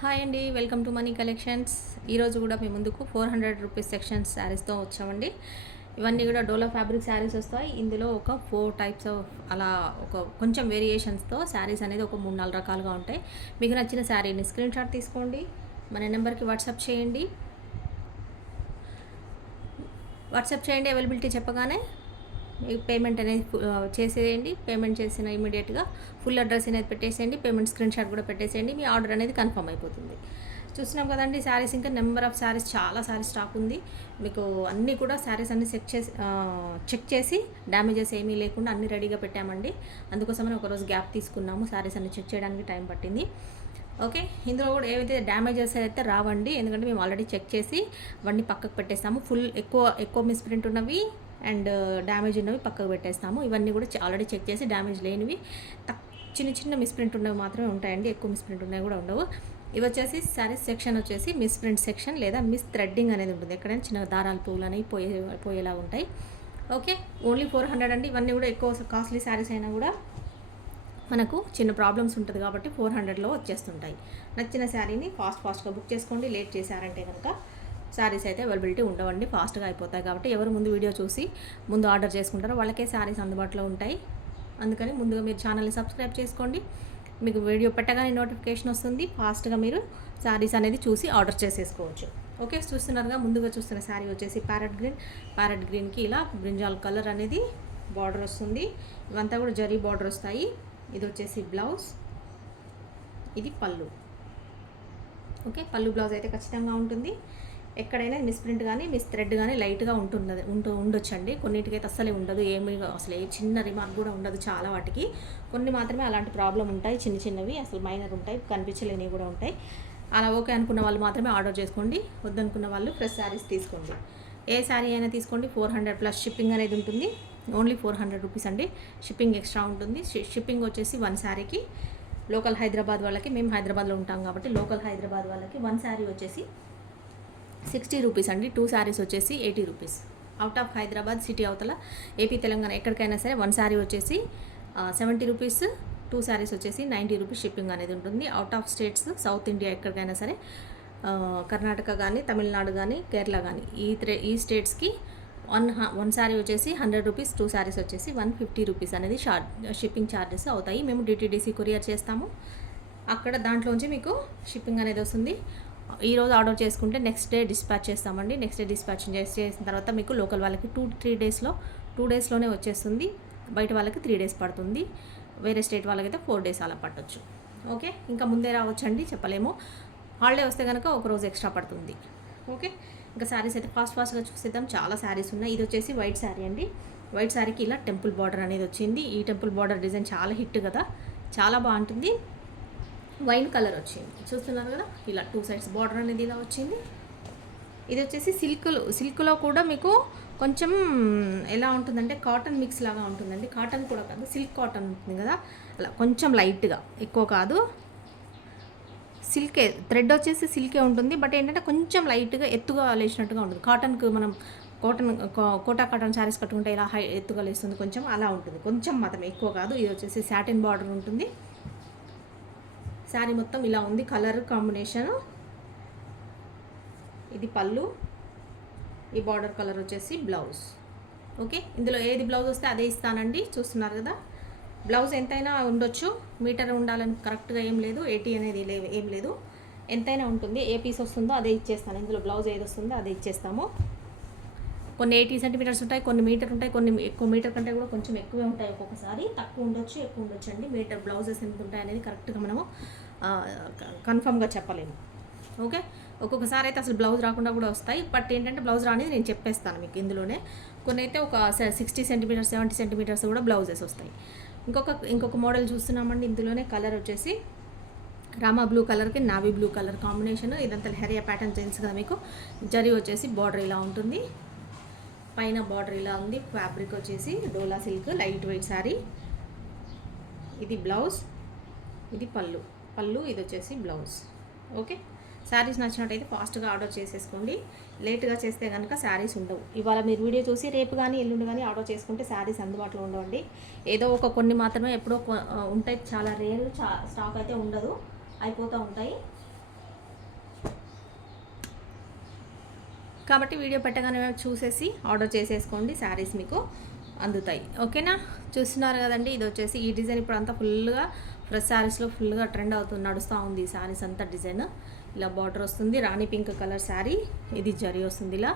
Hi అండి, welcome to money collections. ఈరోజు కూడా మీ ముందుకు 400 రూపీస్ సెక్షన్స్ శారీస్తో వచ్చామండి. ఇవన్నీ కూడా డోలా ఫ్యాబ్రిక్ శారీస్ వస్తాయి. ఇందులో ఒక 4 టైప్స్ ఆఫ్ అలా ఒక కొంచెం వేరియేషన్స్తో శారీస్ అనేది ఒక 3-4 రకాలుగా ఉంటాయి. మీకు నచ్చిన శారీని స్క్రీన్ షాట్ తీసుకోండి, మన నెంబర్కి వాట్సాప్ చేయండి. అవైలబిలిటీ చెప్పగానే పేమెంట్ అనేది చేసేయండి. పేమెంట్ చేసిన ఇమీడియట్గా ఫుల్ అడ్రస్ అనేది పెట్టేసేయండి. పేమెంట్ స్క్రీన్ షాట్ కూడా పెట్టేసేయండి. మీ ఆర్డర్ అనేది కన్ఫర్మ్ అయిపోతుంది. చూస్తున్నాం కదండి శారీస్, ఇంకా నెంబర్ ఆఫ్ శారీస్, చాలా శారీస్ స్టాక్ ఉంది. మీకు అన్నీ కూడా శారీస్ అన్నీ చెక్ చేసి డ్యామేజెస్ ఏమీ లేకుండా అన్నీ రెడీగా పెట్టామండి. అందుకోసమని ఒకరోజు గ్యాప్ తీసుకున్నాము. శారీస్ అన్ని చెక్ చేయడానికి టైం పట్టింది. ఓకే, ఇందులో కూడా ఏవైతే డ్యామేజెస్ అయితే రావండి, ఎందుకంటే మేము ఆల్రెడీ చెక్ చేసి అవన్నీ పక్కకు పెట్టేస్తాము. ఎక్కువ మిస్ప్రింట్ ఉన్నవి అండ్ డ్యామేజ్ ఉన్నవి పక్కకు పెట్టేస్తాము. ఇవన్నీ కూడా ఆల్రెడీ చెక్ చేసి డ్యామేజ్ లేనివి, చిన్న మిస్ప్రింట్ ఉన్నవి మాత్రమే ఉంటాయండి. ఎక్కువ మిస్ప్రింట్ ఉన్నవి కూడా ఉండవు. ఇవి వచ్చేసి శారీస్ సెక్షన్ వచ్చేసి మిస్ప్రింట్ సెక్షన్ లేదా మిస్ థ్రెడ్డింగ్ అనేది ఉంటుంది. ఎక్కడైనా చిన్న దారాలు పువ్వులు అనేవి పోయేలా ఉంటాయి. ఓకే, ఓన్లీ 400 అండి. ఇవన్నీ కూడా ఎక్కువ కాస్ట్లీ శారీస్ అయినా కూడా మనకు చిన్న ప్రాబ్లమ్స్ ఉంటుంది కాబట్టి 400లో వచ్చేస్తుంటాయి. నచ్చిన శారీని ఫాస్ట్గా బుక్ చేసుకోండి. లేట్ చేశారంటే కనుక శారీస్ అయితే అవైలబిలిటీ ఉండవండి, ఫాస్ట్గా అయిపోతాయి. కాబట్టి ఎవరు ముందు వీడియో చూసి ముందు ఆర్డర్ చేసుకుంటారో వాళ్ళకే శారీస్ అందుబాటులో ఉంటాయి. అందుకని ముందుగా మీరు ఛానల్ని సబ్స్క్రైబ్ చేసుకోండి. మీకు వీడియో పెట్టగానే నోటిఫికేషన్ వస్తుంది. ఫాస్ట్గా మీరు శారీస్ అనేది చూసి ఆర్డర్ చేసేసుకోవచ్చు. ఓకే, చూస్తున్నారుగా, ముందుగా చూస్తున్న శారీ వచ్చేసి ప్యారెట్ గ్రీన్కి ఇలా బ్రింజాల్ కలర్ అనేది బార్డర్ వస్తుంది. ఇవంతా కూడా జరీ బార్డర్ వస్తాయి. ఇది వచ్చేసి బ్లౌజ్, ఇది పళ్ళు. ఓకే, పళ్ళు బ్లౌజ్ అయితే ఖచ్చితంగా ఉంటుంది. ఎక్కడైనా మిస్ప్రింట్ కానీ మిస్ థ్రెడ్ కానీ లైట్గా ఉండొచ్చండి. కొన్నిటికైతే అస్సలే ఉండదు, ఏమి అసలు ఏ చిన్న రిమార్క్ కూడా ఉండదు. చాలా వాటికి కొన్ని మాత్రమే అలాంటి ప్రాబ్లం ఉంటాయి, చిన్నవి అసలు మైనర్ ఉంటాయి, కనిపించలేనివి కూడా ఉంటాయి. అలా ఓకే అనుకున్న వాళ్ళు మాత్రమే ఆర్డర్ చేసుకోండి. వద్దనుకున్న వాళ్ళు ఫ్రెష్ శారీస్ తీసుకోండి. ఏ శారీ అయినా తీసుకోండి. 400+ షిప్పింగ్ అనేది ఉంటుంది. ఓన్లీ 400 రూపీస్ అండి. షిప్పింగ్ ఎక్స్ట్రా ఉంటుంది. షిప్పింగ్ వచ్చేసి 1 శారీకి లోకల్ హైదరాబాద్ వాళ్ళకి, మేము హైదరాబాద్లో ఉంటాం కాబట్టి లోకల్ హైదరాబాద్ వాళ్ళకి 1 శారీ వచ్చేసి 60 రూపీస్ అండి. 2 శారీస్ వచ్చేసి 80 rupees. Out of Hyderabad city అవతల ఏపీ తెలంగాణ ఎక్కడికైనా సరే 1 శారీ వచ్చేసి 70 రూపీస్, 2 శారీస్ వచ్చేసి 90 రూపీస్ షిప్పింగ్ అనేది ఉంటుంది. Out of states south India ఎక్కడికైనా సరే, కర్ణాటక కానీ, తమిళనాడు కానీ, కేరళ కానీ, ఈ స్టేట్స్కి 1 శారీ వచ్చేసి 100 రూపీస్, 2 శారీస్ వచ్చేసి 150 రూపీస్ అనేది షిప్పింగ్ ఛార్జెస్ అవుతాయి. మేము DTDC కొరియర్ చేస్తాము. అక్కడ దాంట్లోంచి మీకు షిప్పింగ్ అనేది వస్తుంది. ఈరోజు ఆర్డర్ చేసుకుంటే నెక్స్ట్ డే డిస్పాచ్ చేస్తామండి. నెక్స్ట్ డే డిస్పాచ్ చేసిన తర్వాత మీకు లోకల్ వాళ్ళకి 2 డేస్లోనే వచ్చేస్తుంది. బయట వాళ్ళకి 3 డేస్ పడుతుంది. వేరే స్టేట్ వాళ్ళకైతే 4 డేస్ అలా పట్టొచ్చు. ఓకే, ఇంకా ముందే రావచ్చండి, చెప్పలేము. హాలిడే వస్తే కనుక ఒక రోజు ఎక్స్ట్రా పడుతుంది. ఓకే, ఇంకా శారీస్ అయితే ఫాస్ట్గా చూసేద్దాం. చాలా శారీస్ ఉన్నాయి. ఇది వచ్చేసి వైట్ శారీ అండి. వైట్ శారీకి ఇలా టెంపుల్ బార్డర్ అనేది వచ్చింది. ఈ టెంపుల్ బార్డర్ డిజైన్ చాలా హిట్ కదా, చాలా బాగుంటుంది. వైన్ కలర్ వచ్చింది, చూస్తున్నారు కదా. ఇలా 2 సైడ్స్ బార్డర్ అనేది ఇలా వచ్చింది. ఇది వచ్చేసి సిల్క్లో కూడా మీకు కొంచెం ఎలా ఉంటుందంటే కాటన్ మిక్స్ లాగా ఉంటుందండి. కాటన్ కూడా కాదు, సిల్క్ కాటన్ ఉంటుంది కదా, అలా కొంచెం లైట్గా, ఎక్కువ కాదు. సిల్కే థ్రెడ్ వచ్చేసి సిల్కే ఉంటుంది, బట్ ఏంటంటే కొంచెం లైట్గా ఎత్తుగా లేచినట్టుగా ఉంటుంది. కాటన్కి మనం కోటా కాటన్ శారీస్ కట్టుకుంటే ఇలా ఎత్తుగా లేస్తుంది, కొంచెం అలా ఉంటుంది, కొంచెం మాత్రం, ఎక్కువ కాదు. ఇది వచ్చేసి సాటిన్ బార్డర్ ఉంటుంది. శారీ మొత్తం ఇలా ఉంది, కలర్ కాంబినేషన్. ఇది పళ్ళు, ఈ బార్డర్ కలర్ వచ్చేసి బ్లౌజ్. ఓకే, ఇందులో ఏది బ్లౌజ్ వస్తే అదే ఇస్తానండి. చూస్తున్నారు కదా, బ్లౌజ్ ఎంతైనా ఉండొచ్చు, మీటర్ ఉండాలని కరెక్ట్గా ఏం లేదు, 80 అనేది ఏం లేదు, ఎంతైనా ఉంటుంది. ఏ పీస్ వస్తుందో అదే ఇచ్చేస్తాను. ఇందులో బ్లౌజ్ ఏది వస్తుందో అదే ఇచ్చేస్తాము. కొన్ని 80 సెంటీమీటర్స్ ఉంటాయి, కొన్ని మీటర్ ఉంటాయి, కొన్ని ఎక్కువ మీటర్ కంటే కూడా కొంచెం ఎక్కువే ఉంటాయి. ఒక్కొక్కసారి తక్కువ ఉండొచ్చు, ఎక్కువ ఉండొచ్చు అండి. మీటర్ బ్లౌజెస్ ఎంత ఉంటాయి అనేది కరెక్ట్గా మనము కన్ఫర్మ్గా చెప్పలేము. ఓకే, ఒక్కొక్కసారి అయితే అసలు బ్లౌజ్ రాకుండా కూడా వస్తాయి. బట్ ఏంటంటే బ్లౌజ్ రానిది నేను చెప్పేస్తాను మీకు. ఇందులోనే కొన్ని అయితే ఒక 60 సెంటీమీటర్స్, 70 సెంటీమీటర్స్ కూడా బ్లౌజెస్ వస్తాయి. ఇంకొక మోడల్ చూస్తున్నామండి. ఇందులోనే కలర్ వచ్చేసి రామా బ్లూ కలర్కి నావీ బ్లూ కలర్ కాంబినేషన్. ఇదంతా హెరియా ప్యాటర్న్ తెలుసు కదా మీకు. జరీ వచ్చేసి బార్డర్ ఇలా ఉంటుంది, పైన బార్డర్ ఇలా ఉంది. ఫ్యాబ్రిక్ వచ్చేసి డోలా సిల్క్ లైట్ వెయిట్ శారీ. ఇది బ్లౌజ్, ఇది పళ్ళు. ఇది వచ్చేసి బ్లౌజ్. ఓకే, శారీస్ నచ్చినట్టయితే ఫాస్ట్గా ఆర్డర్ చేసేసుకోండి. లేట్గా చేస్తే కనుక శారీస్ ఉండవు. ఇవాళ మీరు వీడియో చూసి రేపు కానీ ఎల్లుండి కానీ ఆర్డర్ చేసుకుంటే శారీస్ అందుబాటులో ఉండవండి. ఏదో కొన్ని మాత్రమే ఎప్పుడో ఉంటాయి, చాలా రేరు. స్టాక్ అయితే ఉండదు, అయిపోతూ ఉంటాయి. కాబట్టి వీడియో పెట్టగానే చూసేసి ఆర్డర్ చేసేసుకోండి, శారీస్ మీకు అందుతాయి. ఓకేనా? చూస్తున్నారు కదండి, ఇది వచ్చేసి ఈ డిజైన్ ఇప్పుడు అంతా ఫుల్గా ఫ్రెష్ శారీస్లో ఫుల్గా ట్రెండ్ అవుతుంది, నడుస్తూ ఉంది ఈ శారీస్ అంతా. డిజైన్ ఇలా బార్డర్ వస్తుంది, రాణి పింక్ కలర్ శారీ, ఇది జరీ వస్తుంది ఇలా.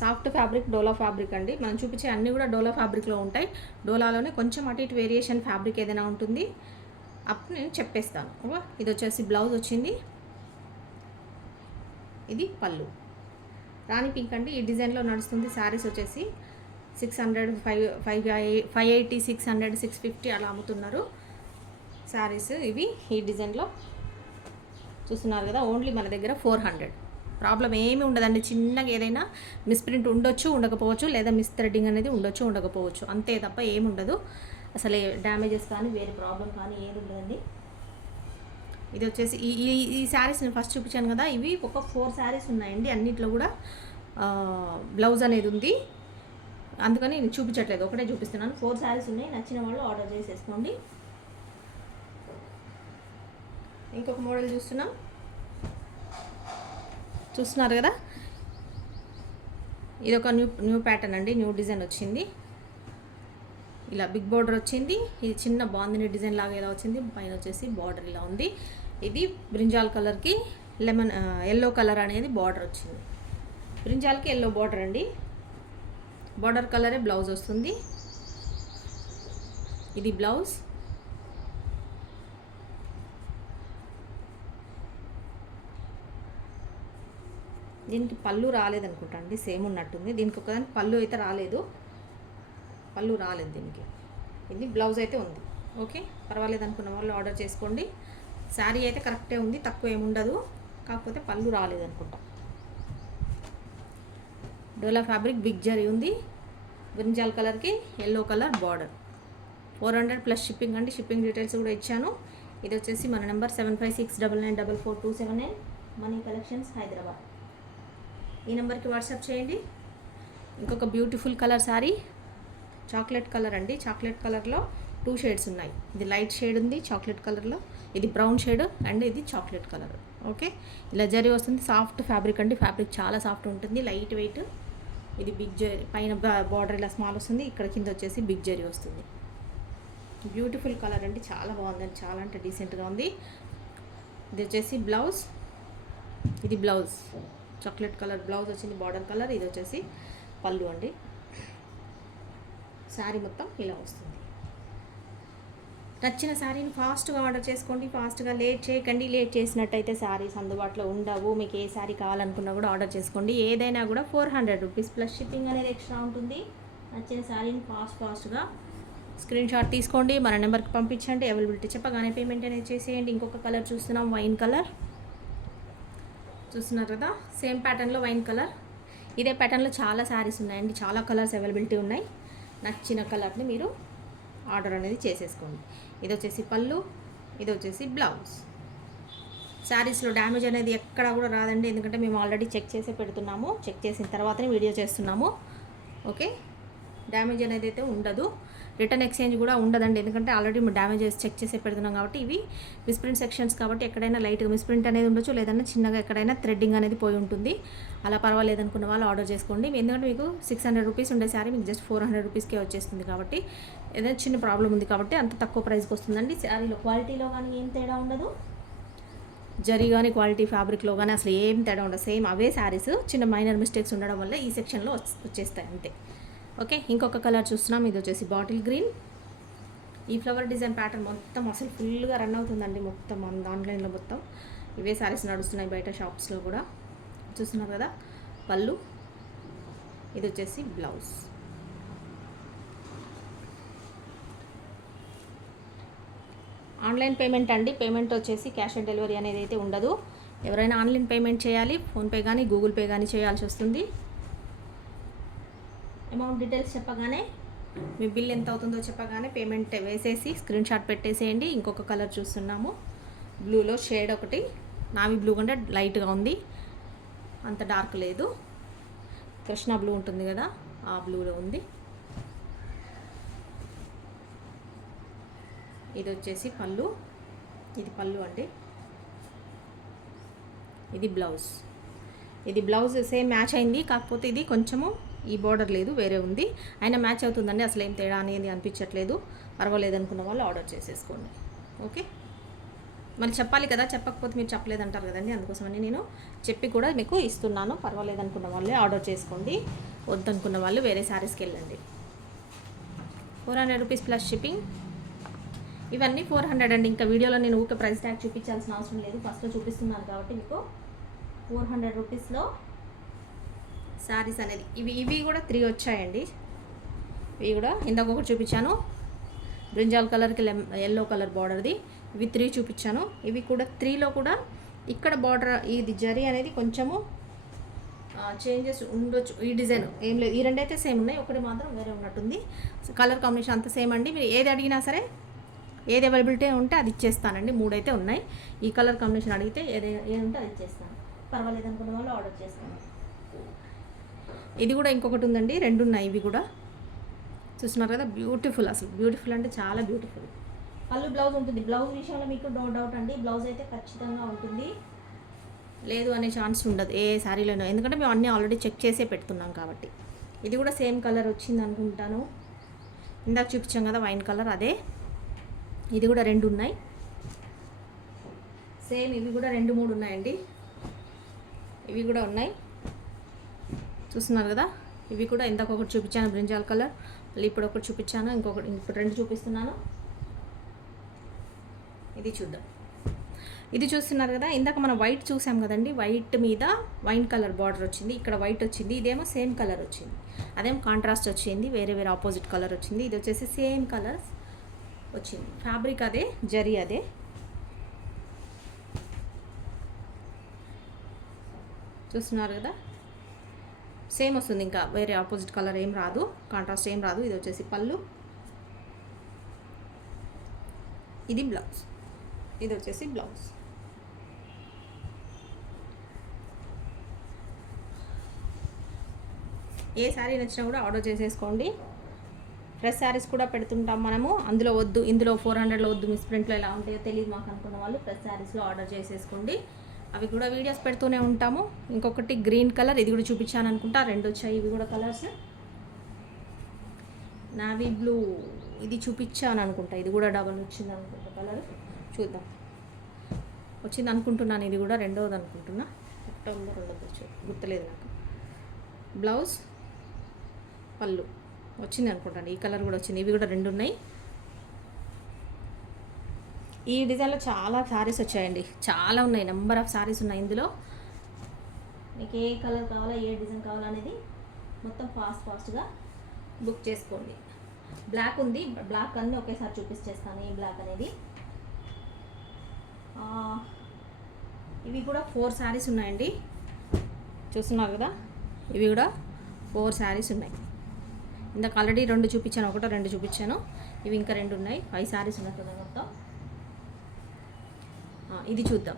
సాఫ్ట్ ఫ్యాబ్రిక్, డోలా ఫ్యాబ్రిక్ అండి. మనం చూపించే అన్నీ కూడా డోలా ఫ్యాబ్రిక్లో ఉంటాయి. డోలాలోనే కొంచెం అటు ఇటు వేరియేషన్ ఫ్యాబ్రిక్ ఏదైనా ఉంటుంది, అప్పుడు నేను చెప్పేస్తాను. ఇది వచ్చేసి బ్లౌజ్ వచ్చింది, ఇది పళ్ళు. రాణి పింక్ అండి, ఈ డిజైన్లో నడుస్తుంది. శారీస్ వచ్చేసి 600, 580, 600, 650 అలా అమ్ముతున్నారు శారీస్ ఇవి. ఈ డిజైన్లో చూస్తున్నారు కదా, ఓన్లీ మన దగ్గర 400. ప్రాబ్లం ఏమి ఉండదండి. చిన్నగా ఏదైనా మిస్ప్రింట్ ఉండొచ్చు, ఉండకపోవచ్చు, లేదా మిస్ థ్రెడ్డింగ్ అనేది ఉండొచ్చు, ఉండకపోవచ్చు, అంతే తప్ప ఏమి ఉండదు. అసలు డ్యామేజెస్ కానీ వేరే ప్రాబ్లం కానీ ఏది ఉండదండి. ఇది వచ్చేసి ఈ శారీస్ నేను ఫస్ట్ చూపించాను కదా, ఇవి ఒక 4 శారీస్ ఉన్నాయండి. అన్నిట్లో కూడా బ్లౌజ్ అనేది ఉంది, అందుకని నేను చూపించట్లేదు, ఒకటే చూపిస్తున్నాను. 4 శారీస్ ఉన్నాయి, నచ్చిన వాళ్ళు ఆర్డర్ చేసేసుకోండి. ఇంకొక మోడల్ చూస్తున్నారు కదా, ఇది ఒక న్యూ ప్యాటర్న్ అండి, న్యూ డిజైన్ వచ్చింది. ఇలా బిగ్ బార్డర్ వచ్చింది, ఇది చిన్న బాందిని డిజైన్ లాగా ఇలా వచ్చింది, పైన వచ్చేసి బార్డర్ ఇలా ఉంది. ఇది బ్రింజాల్ కలర్కి ఎల్లో కలర్ అనేది బార్డర్ వచ్చింది. బ్రింజాల్కి ఎల్లో బార్డర్ అండి, బార్డర్ కలరే బ్లౌజ్ వస్తుంది. ఇది బ్లౌజ్. దీనికి పళ్ళు రాలేదనుకుంటా అండి, సేమ్ ఉన్నట్టుంది. దీనికి ఒకదానికి పళ్ళు అయితే రాలేదు, దీనికి. ఇది బ్లౌజ్ అయితే ఉంది. ఓకే, పర్వాలేదు అనుకున్న వాళ్ళు ఆర్డర్ చేసుకోండి. శారీ అయితే కరెక్టే ఉంది, తక్కువ ఏముండదు, కాకపోతే పళ్ళు రాలేదనుకుంటా. డోలా ఫ్యాబ్రిక్, బిగ్ జరీ ఉంది, బ్రింజాల్ కలర్కి yellow colour border. 400 plus shipping అండి, షిప్పింగ్ డీటెయిల్స్ కూడా ఇచ్చాను. ఇది వచ్చేసి మన నెంబర్ 7569944279, మనీ కలెక్షన్స్, హైదరాబాద్. ఈ నెంబర్కి వాట్సాప్ చేయండి. ఇంకొక beautiful colour sari, chocolate colour అండి. చాక్లెట్ కలర్లో 2 షేడ్స్ ఉన్నాయి. ఇది లైట్ షేడ్ ఉంది చాక్లెట్ కలర్లో, ఇది బ్రౌన్ షేడ్ అండ్ ఇది చాక్లెట్ కలర్. ఓకే, ఇలా జరీ వస్తుంది, సాఫ్ట్ ఫ్యాబ్రిక్ అండి, ఫ్యాబ్రిక్ చాలా సాఫ్ట్ ఉంటుంది, లైట్ వెయిట్. ఇది బిగ్ జరీ, పైన బార్డర్ ఇలా స్మాల్ వస్తుంది, ఇక్కడ కింద వచ్చేసి బిగ్ జరీ వస్తుంది. బ్యూటిఫుల్ కలర్ అండి, చాలా బాగుందండి, చాలా అంటే డీసెంట్గా ఉంది. ఇది వచ్చేసి బ్లౌజ్, ఇది బ్లౌజ్ చాక్లెట్ కలర్ బ్లౌజ్ వచ్చింది, బార్డర్ కలర్. ఇది వచ్చేసి పళ్ళు అండి. శారీ మొత్తం ఇలా వస్తుంది. నచ్చిన శారీని ఫాస్ట్గా ఆర్డర్ చేసుకోండి, ఫాస్ట్గా లేట్ చేయకండి. లేట్ చేసినట్టయితే శారీస్ అందుబాటులో ఉండవు. మీకు ఏ శారీ కావాలనుకున్నా కూడా ఆర్డర్ చేసుకోండి. ఏదైనా కూడా 400 రూపీస్ ప్లస్ షిప్పింగ్ అనేది ఎక్స్ట్రా ఉంటుంది. నచ్చిన శారీని ఫాస్ట్గా స్క్రీన్ షాట్ తీసుకోండి, మన నెంబర్కి పంపించండి. అవైలబిలిటీ చెప్పగానే పేమెంట్ అనేది చేసేయండి. ఇంకొక కలర్ చూస్తున్నాం, వైన్ కలర్. చూస్తున్నారు కదా, సేమ్ ప్యాటర్న్లో వైన్ కలర్. ఇదే ప్యాటర్న్లో చాలా శారీస్ ఉన్నాయండి, చాలా కలర్స్ అవైలబిలిటీ ఉన్నాయి. నచ్చిన కలర్ని మీరు ఆర్డర్ అనేది చేసేసుకోండి. ఇది వచ్చేసి పళ్ళు, ఇది వచ్చేసి బ్లౌజ్. శారీస్లో డ్యామేజ్ అనేది ఎక్కడా కూడా రాదండి, ఎందుకంటే మేము ఆల్రెడీ చెక్ చేసే పెడుతున్నాము, చెక్ చేసిన తర్వాతనే వీడియో చేస్తున్నాము. ఓకే, డ్యామేజ్ అనేది అయితే ఉండదు, రిటర్న్ ఎక్స్చేంజ్ కూడా ఉండదండి, ఎందుకంటే ఆల్రెడీ మేము డ్యామేజెస్ చెక్ చేసే పెడుతున్నాం కాబట్టి. ఇవి మిస్ప్రింట్ సెక్షన్స్ కాబట్టి ఎక్కడైనా లైట్గా మిస్ప్రింట్ అనేది ఉండొచ్చు, లేదన్నా చిన్నగా ఎక్కడైనా థ్రెడ్డింగ్ అనేది పోయి ఉంటుంది. అలా పర్వాలేదు అనుకున్న వాళ్ళు ఆర్డర్ చేసుకోండి. ఎందుకంటే మీకు 600 రూపీస్ ఉండే శారీ మీకు జస్ట్ 400 రూపీస్కే వచ్చేస్తుంది కాబట్టి, ఏదైనా చిన్న ప్రాబ్లం ఉంది కాబట్టి అంత తక్కువ ప్రైస్కి వస్తుందండి. శారీలో క్వాలిటీలో కానీ ఏం తేడా ఉండదు, జరీ కానీ క్వాలిటీ ఫ్యాబ్రిక్లో కానీ అసలు ఏం తేడా ఉండదు, సేమ్ అవే శారీస్. చిన్న మైనర్ మిస్టేక్స్ ఉండడం వల్ల ఈ సెక్షన్లో వచ్చేస్తాయి అంతే. ఓకే, ఇంకొక కలర్ చూస్తున్నాం, ఇది వచ్చేసి బాటిల్ గ్రీన్. ఈ ఫ్లవర్ డిజైన్ ప్యాటర్న్ మొత్తం అసలు ఫుల్గా రన్ అవుతుందండి, మొత్తం ఆన్లైన్లో మొత్తం ఇవే శారీస్ నడుస్తున్నాయి, బయట షాప్స్లో కూడా. చూస్తున్నారు కదా, పళ్ళు, ఇది వచ్చేసి బ్లౌజ్. ఆన్లైన్ పేమెంట్ అండి, పేమెంట్ వచ్చేసి క్యాష్ ఆన్ డెలివరీ అనేది అయితే ఉండదు. ఎవరైనా ఆన్లైన్ పేమెంట్ చేయాలి, ఫోన్పే కానీ గూగుల్ పే కానీ చేయాల్సి వస్తుంది. అమౌంట్ డీటెయిల్స్ చెప్పగానే, మీ బిల్ ఎంత అవుతుందో చెప్పగానే పేమెంట్ వేసేసి స్క్రీన్ షాట్ పెట్టేసేయండి. ఇంకొక కలర్ చూస్తున్నాము, బ్లూలో షేడ్ ఒకటి, నావీ బ్లూ కంటే లైట్గా ఉంది, అంత డార్క్ లేదు. కృష్ణ బ్లూ ఉంటుంది కదా, ఆ బ్లూలో ఉంది. ఇది వచ్చేసి పళ్ళు, ఇది పళ్ళు అండి. ఇది బ్లౌజ్. ఇది బ్లౌజ్ సేమ్ మ్యాచ్ అయింది, కాకపోతే ఇది కొంచెము ఈ బోర్డర్ లేదు, వేరే ఉంది. అయినా మ్యాచ్ అవుతుందండి, అసలు ఏం తేడా అనేది అనిపించట్లేదు. పర్వాలేదు అనుకున్న వాళ్ళు ఆర్డర్ చేసేసుకోండి. ఓకే, మరి చెప్పాలి కదా, చెప్పకపోతే మీరు చెప్పలేదు అంటారు కదండి, అందుకోసమని నేను చెప్పి కూడా మీకు ఇస్తున్నాను. పర్వాలేదు అనుకున్న వాళ్ళే ఆర్డర్ చేసుకోండి, వద్దనుకున్న వాళ్ళు వేరే శారీస్కి వెళ్ళండి. 400 రూపీస్ ప్లస్ షిప్పింగ్. ఇవన్నీ 400 అండి. ఇంకా వీడియోలో నేను ఊరికే ప్రైస్ ట్యాగ్ చూపించాల్సిన అవసరం లేదు, ఫస్ట్లో చూపిస్తున్నాను కాబట్టి మీకు 400 రూపీస్లో శారీస్ అనేది. ఇవి కూడా 3 వచ్చాయండి. ఇవి కూడా ఇందాక ఒకటి చూపించాను, బ్రింజాల్ కలర్కి ఎల్లో కలర్ బార్డర్ది. ఇవి 3 చూపించాను. ఇవి కూడా 3లో కూడా ఇక్కడ బార్డర్ ఇది జరీ అనేది కొంచెము చేంజెస్ ఉండొచ్చు. ఈ డిజైన్ ఏం లేదు, ఈ రెండైతే సేమ్ ఉన్నాయి, ఒకటి మాత్రం వేరే ఉన్నట్టుంది. కలర్ కాంబినేషన్ అంతా సేమ్ అండి. మీరు ఏది అడిగినా సరే, ఏది అవైలబిలిటీ ఉంటే అది ఇచ్చేస్తానండి. 3 అయితే ఉన్నాయి. ఈ కలర్ కాంబినేషన్ అడిగితే ఏది ఉంటే అది ఇచ్చేస్తాను. పర్వాలేదు అనుకున్న వాళ్ళు ఆర్డర్ చేస్తాను. ఇది కూడా ఇంకొకటి ఉందండి, 2 ఉన్నాయి. ఇవి కూడా చూస్తున్నారు కదా, బ్యూటిఫుల్, అసలు బ్యూటిఫుల్ అంటే చాలా బ్యూటిఫుల్. పళ్ళు బ్లౌజ్ ఉంటుంది. బ్లౌజ్ విషయంలో మీకు నో డౌట్ అండి, బ్లౌజ్ అయితే ఖచ్చితంగా ఉంటుంది, లేదు అనే ఛాన్స్ ఉండదు ఏ శారీలోనో, ఎందుకంటే మేము అన్నీ ఆల్రెడీ చెక్ చేసే పెడుతున్నాం కాబట్టి. ఇది కూడా సేమ్ కలర్ వచ్చింది అనుకుంటాను, ఇందాక చూపించాం కదా వైన్ కలర్, అదే. ఇది కూడా 2 ఉన్నాయి సేమ్. ఇవి కూడా 2, 3 ఉన్నాయండి. ఇవి కూడా ఉన్నాయి, చూస్తున్నారు కదా. ఇవి కూడా ఇందాక ఒకటి చూపించాను బ్రింజాల్ కలర్, మళ్ళీ ఇప్పుడు ఒకటి చూపించాను, ఇంకొకటి ఇప్పుడు 2 చూపిస్తున్నాను. ఇది చూద్దాం. ఇది చూస్తున్నారు కదా, ఇందాక మనం వైట్ చూసాం కదండి, వైట్ మీద వైన్ కలర్ బార్డర్ వచ్చింది, ఇక్కడ వైట్ వచ్చింది. ఇదేమో సేమ్ కలర్ వచ్చింది, అదేమో కాంట్రాస్ట్ వచ్చింది, వేరే వేరే ఆపోజిట్ కలర్ వచ్చింది. ఇది వచ్చేసి సేమ్ కలర్స్ వచ్చింది, ఫ్యాబ్రిక్ అదే, జరీ అదే. చూస్తున్నారు కదా, సేమ్ వస్తుంది, ఇంకా వేరే ఆపోజిట్ కలర్ ఏం రాదు, కాంట్రాస్ట్ ఏం రాదు. ఇది వచ్చేసి పళ్ళు, ఇది బ్లౌజ్. ఇది వచ్చేసి బ్లౌజ్. ఏ శారీ నచ్చినా కూడా ఆర్డర్ చేసేసుకోండి. ఫ్రెష్ శారీస్ కూడా పెడుతుంటాం మనము, అందులో వద్దు, ఇందులో 400లో వద్దు, మిస్ ప్రింట్లో ఎలా ఉంటాయో తెలియదు మాకు అనుకున్న వాళ్ళు ఫ్రెష్ శారీస్లో ఆర్డర్ చేసేసుకోండి. అవి కూడా వీడియోస్ పెడుతూనే ఉంటాము. ఇంకొకటి గ్రీన్ కలర్, ఇది కూడా చూపించాను అనుకుంటా, 2 వచ్చాయి. ఇవి కూడా కలర్స్, నావీ బ్లూ, ఇది చూపించాను అనుకుంటా, ఇది కూడా డబల్ వచ్చింది అనుకుంటా కలర్. చూద్దాం, వచ్చింది అనుకుంటున్నాను. ఇది కూడా 2వది అనుకుంటున్నా, 2వది వచ్చాయి, గుర్తులేదు నాకు. బ్లౌజ్, పళ్ళు వచ్చింది అనుకుంటాను, ఈ కలర్ కూడా వచ్చింది. ఇవి కూడా 2 ఉన్నాయి. ఈ డిజైన్లో చాలా శారీస్ వచ్చాయండి, చాలా ఉన్నాయి, నెంబర్ ఆఫ్ శారీస్ ఉన్నాయి ఇందులో. మీకు ఏ కలర్ కావాలా, ఏ డిజైన్ కావాలా అనేది మొత్తం ఫాస్ట్గా బుక్ చేసుకోండి. బ్లాక్ ఉంది, బ్లాక్ అన్నీ ఒకేసారి చూపించేస్తాను. ఈ బ్లాక్ అనేది ఇవి కూడా 4 శారీస్ ఉన్నాయండి, చూస్తున్నారు కదా. ఇవి కూడా 4 శారీస్ ఉన్నాయి. ఇందాక ఆల్రెడీ 2 చూపించాను, 1, 2 చూపించాను. ఇవి ఇంకా 2 ఉన్నాయి, 5 శారీస్ ఉన్నట్టుంది మొత్తం. ఇది చూద్దాం.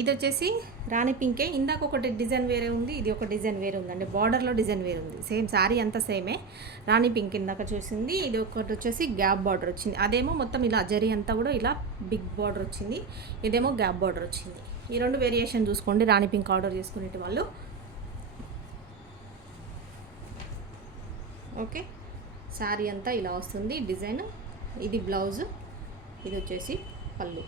ఇది వచ్చేసి రాణి పింకే. ఇందాక ఒకటి డిజైన్ వేరే ఉంది, ఇది ఒక డిజైన్ వేరే ఉందండి, బార్డర్లో డిజైన్ వేరే ఉంది. సేమ్ శారీ అంతా సేమే, రాణి పింక్ ఇందాక చూసింది. ఇది ఒకటి వచ్చేసి గ్యాప్ బార్డర్ వచ్చింది, అదేమో మొత్తం ఇలా జరీ అంతా కూడా ఇలా బిగ్ బార్డర్ వచ్చింది, ఇదేమో గ్యాప్ బార్డర్ వచ్చింది. ఈ 2 వేరియేషన్ చూసుకోండి రాణి పింక్ ఆర్డర్ చేసుకునే వాళ్ళు. ఓకే, శారీ అంతా ఇలా వస్తుంది డిజైన్. ఇది బ్లౌజ్, ఇది వచ్చేసి పళ్ళు.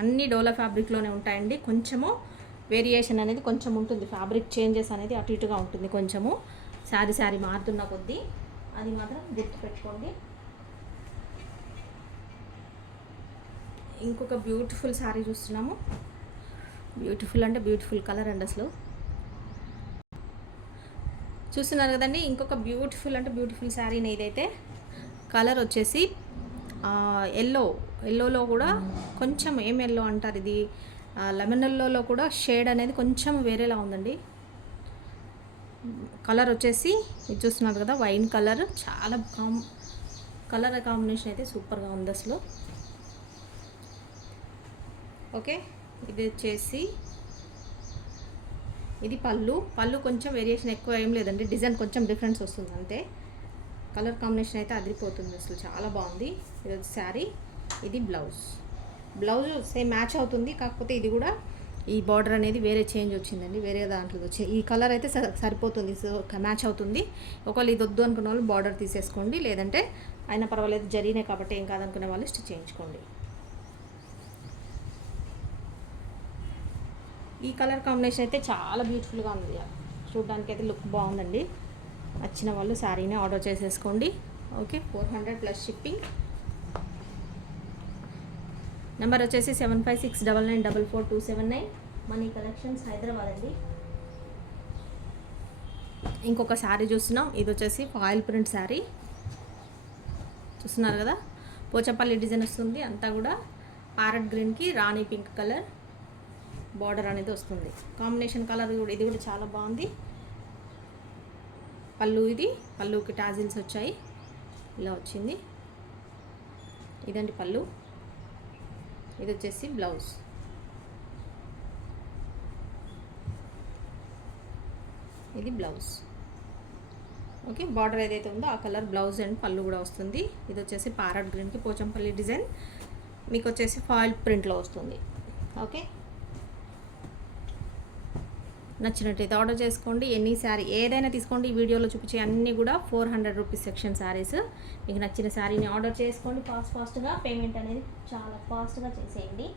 అన్ని డోలా ఫ్యాబ్రిక్లోనే ఉంటాయండి. కొంచెము వేరియేషన్ అనేది కొంచెం ఉంటుంది, ఫ్యాబ్రిక్ చేంజెస్ అనేది అటు ఇటుగా ఉంటుంది కొంచెము, శారీ మారుతున్న కొద్దీ, అది మాత్రం గుర్తుపెట్టుకోండి. ఇంకొక బ్యూటిఫుల్ శారీ చూస్తున్నాము, బ్యూటిఫుల్ అంటే బ్యూటిఫుల్ కలర్ అండి, అసలు చూస్తున్నారు కదండి. ఇంకొక బ్యూటిఫుల్ అంటే బ్యూటిఫుల్ శారీని, ఇదైతే కలర్ వచ్చేసి ఎల్లోలో కూడా కొంచెం ఏం ఎల్లో అంటారు, ఇది లెమన్ ఎల్లోలో కూడా షేడ్ అనేది కొంచెం వేరేలా ఉందండి. కలర్ వచ్చేసి ఇది చూస్తున్నారు కదా, వైన్ కలర్, చాలా కలర్ కాంబినేషన్ అయితే సూపర్గా ఉంది అసలు. ఓకే, ఇది వచ్చేసి ఇది పళ్ళు కొంచెం వేరియేషన్ ఎక్కువ ఏం లేదండి, డిజైన్ కొంచెం డిఫరెన్స్ వస్తుంది అంతే. కలర్ కాంబినేషన్ అయితే అదిరిపోతుంది అసలు, చాలా బాగుంది. ఇది శారీ, ఇది బ్లౌజ్. బ్లౌజ్ సేమ్ మ్యాచ్ అవుతుంది, కాకపోతే ఇది కూడా ఈ బార్డర్ అనేది వేరే చేంజ్ వచ్చిందండి, వేరే దాంట్లో వచ్చి ఈ కలర్ అయితే సరిపోతుంది, సో మ్యాచ్ అవుతుంది. ఒకవేళ ఇది వద్దు అనుకున్న వాళ్ళు బార్డర్ తీసేసుకోండి, లేదంటే అయినా పర్వాలేదు జరిగినాయి కాబట్టి ఏం కాదనుకునే వాళ్ళు స్టిచ్ చేయించుకోండి. ఈ కలర్ కాంబినేషన్ అయితే చాలా బ్యూటిఫుల్గా ఉంది, చూడడానికి అయితే లుక్ బాగుందండి. నచ్చిన వాళ్ళు శారీని ఆర్డర్ చేసేసుకోండి. Okay, 400 plus shipping. నెంబర్ వచ్చేసి 7569944279. మనీ కలెక్షన్స్, హైదరాబాద్ అండి. ఇంకొక శారీ చూస్తున్నాం, ఇది వచ్చేసి ఫాయిల్ ప్రింట్ శారీ చూస్తున్నారు కదా, పోచంపల్లి డిజైన్ వస్తుంది, అంతా కూడా ప్యారెట్ గ్రీన్కి రాణి పింక్ కలర్ బార్డర్ అనేది వస్తుంది. కాంబినేషన్ కలర్ కూడా ఇది కూడా చాలా బాగుంది. పళ్ళు, ఇది పళ్ళుకి టాజిల్స్ వచ్చాయి, ఇలా వచ్చింది. ఇదండి పళ్ళు, ఇది వచ్చేసి బ్లౌజ్. ఇది బ్లౌజ్. ఓకే, బార్డర్ ఏదైతే ఉందో ఆ కలర్ బ్లౌజ్ అండ్ పళ్ళు కూడా వస్తుంది. ఇది వచ్చేసి ప్యారెట్ గ్రీన్కి పోచంపల్లి డిజైన్, మీకు వచ్చేసి ఫాయిల్ ప్రింట్లో వస్తుంది. ఓకే, నచ్చినట్టయితే ఆర్డర్ చేసుకోండి. ఎన్ని శారీ ఏదైనా తీసుకోండి, ఈ వీడియోలో చూపించే అన్నీ కూడా 400 రూపీస్ సెక్షన్ శారీస్. మీకు నచ్చిన శారీని ఆర్డర్ చేసుకోండి. ఫాస్ట్గా పేమెంట్ అనేది చాలా ఫాస్ట్గా చేసేయండి,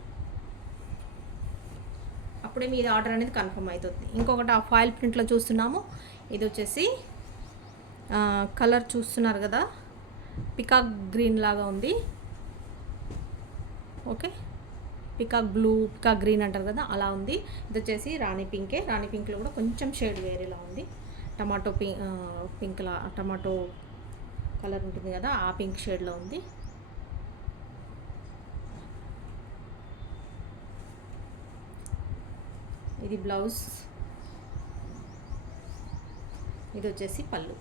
అప్పుడే మీది ఆర్డర్ అనేది కన్ఫర్మ్ అవుతుంది. ఇంకొకటి ఆ ఫాయిల్ ప్రింట్లో చూస్తున్నాము, ఇది వచ్చేసి కలర్ చూస్తున్నారు కదా, పికాక్ గ్రీన్ లాగా ఉంది. Okay, peacock blue, peacock green అంటారు కదా, అలా ఉంది. ఇది వచ్చేసి రాణి పింకే, రాణి పింక్లో కూడా కొంచెం షేడ్ వేరేలా ఉంది. టమాటో పింక్లా, టమాటో కలర్ ఉంటుంది కదా, ఆ పింక్ షేడ్లో ఉంది. ఇది బ్లౌజ్, ఇది వచ్చేసి పళ్ళు.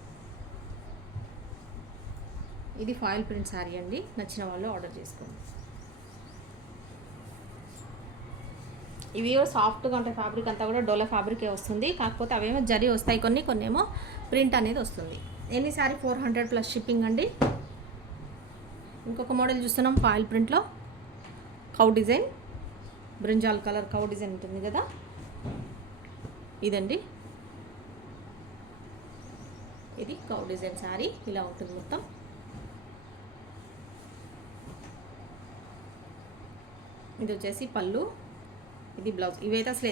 ఇది ఫాయిల్ ప్రింట్ శారీ అండి, నచ్చిన వాళ్ళు ఆర్డర్ చేసుకోండి. ఇవి సాఫ్ట్గా ఉంటాయి, ఫ్యాబ్రిక్ అంతా కూడా డోలా ఫ్యాబ్రికే వస్తుంది, కాకపోతే అవేమో జరీ వస్తాయి, కొన్ని ఏమో ప్రింట్ అనేది వస్తుంది. ఎన్ని శారీ 400 ప్లస్ షిప్పింగ్ అండి. ఇంకొక మోడల్ చూస్తున్నాం ఫాయిల్ ప్రింట్లో, cow design, brinjal colour cow design ఉంటుంది కదా, ఇదండి. ఇది కౌ డిజైన్ శారీ, ఇలా ఉంటుంది మొత్తం. ఇది వచ్చేసి పళ్ళు, ఇది బ్లౌజ్. ఇవైతే అసలు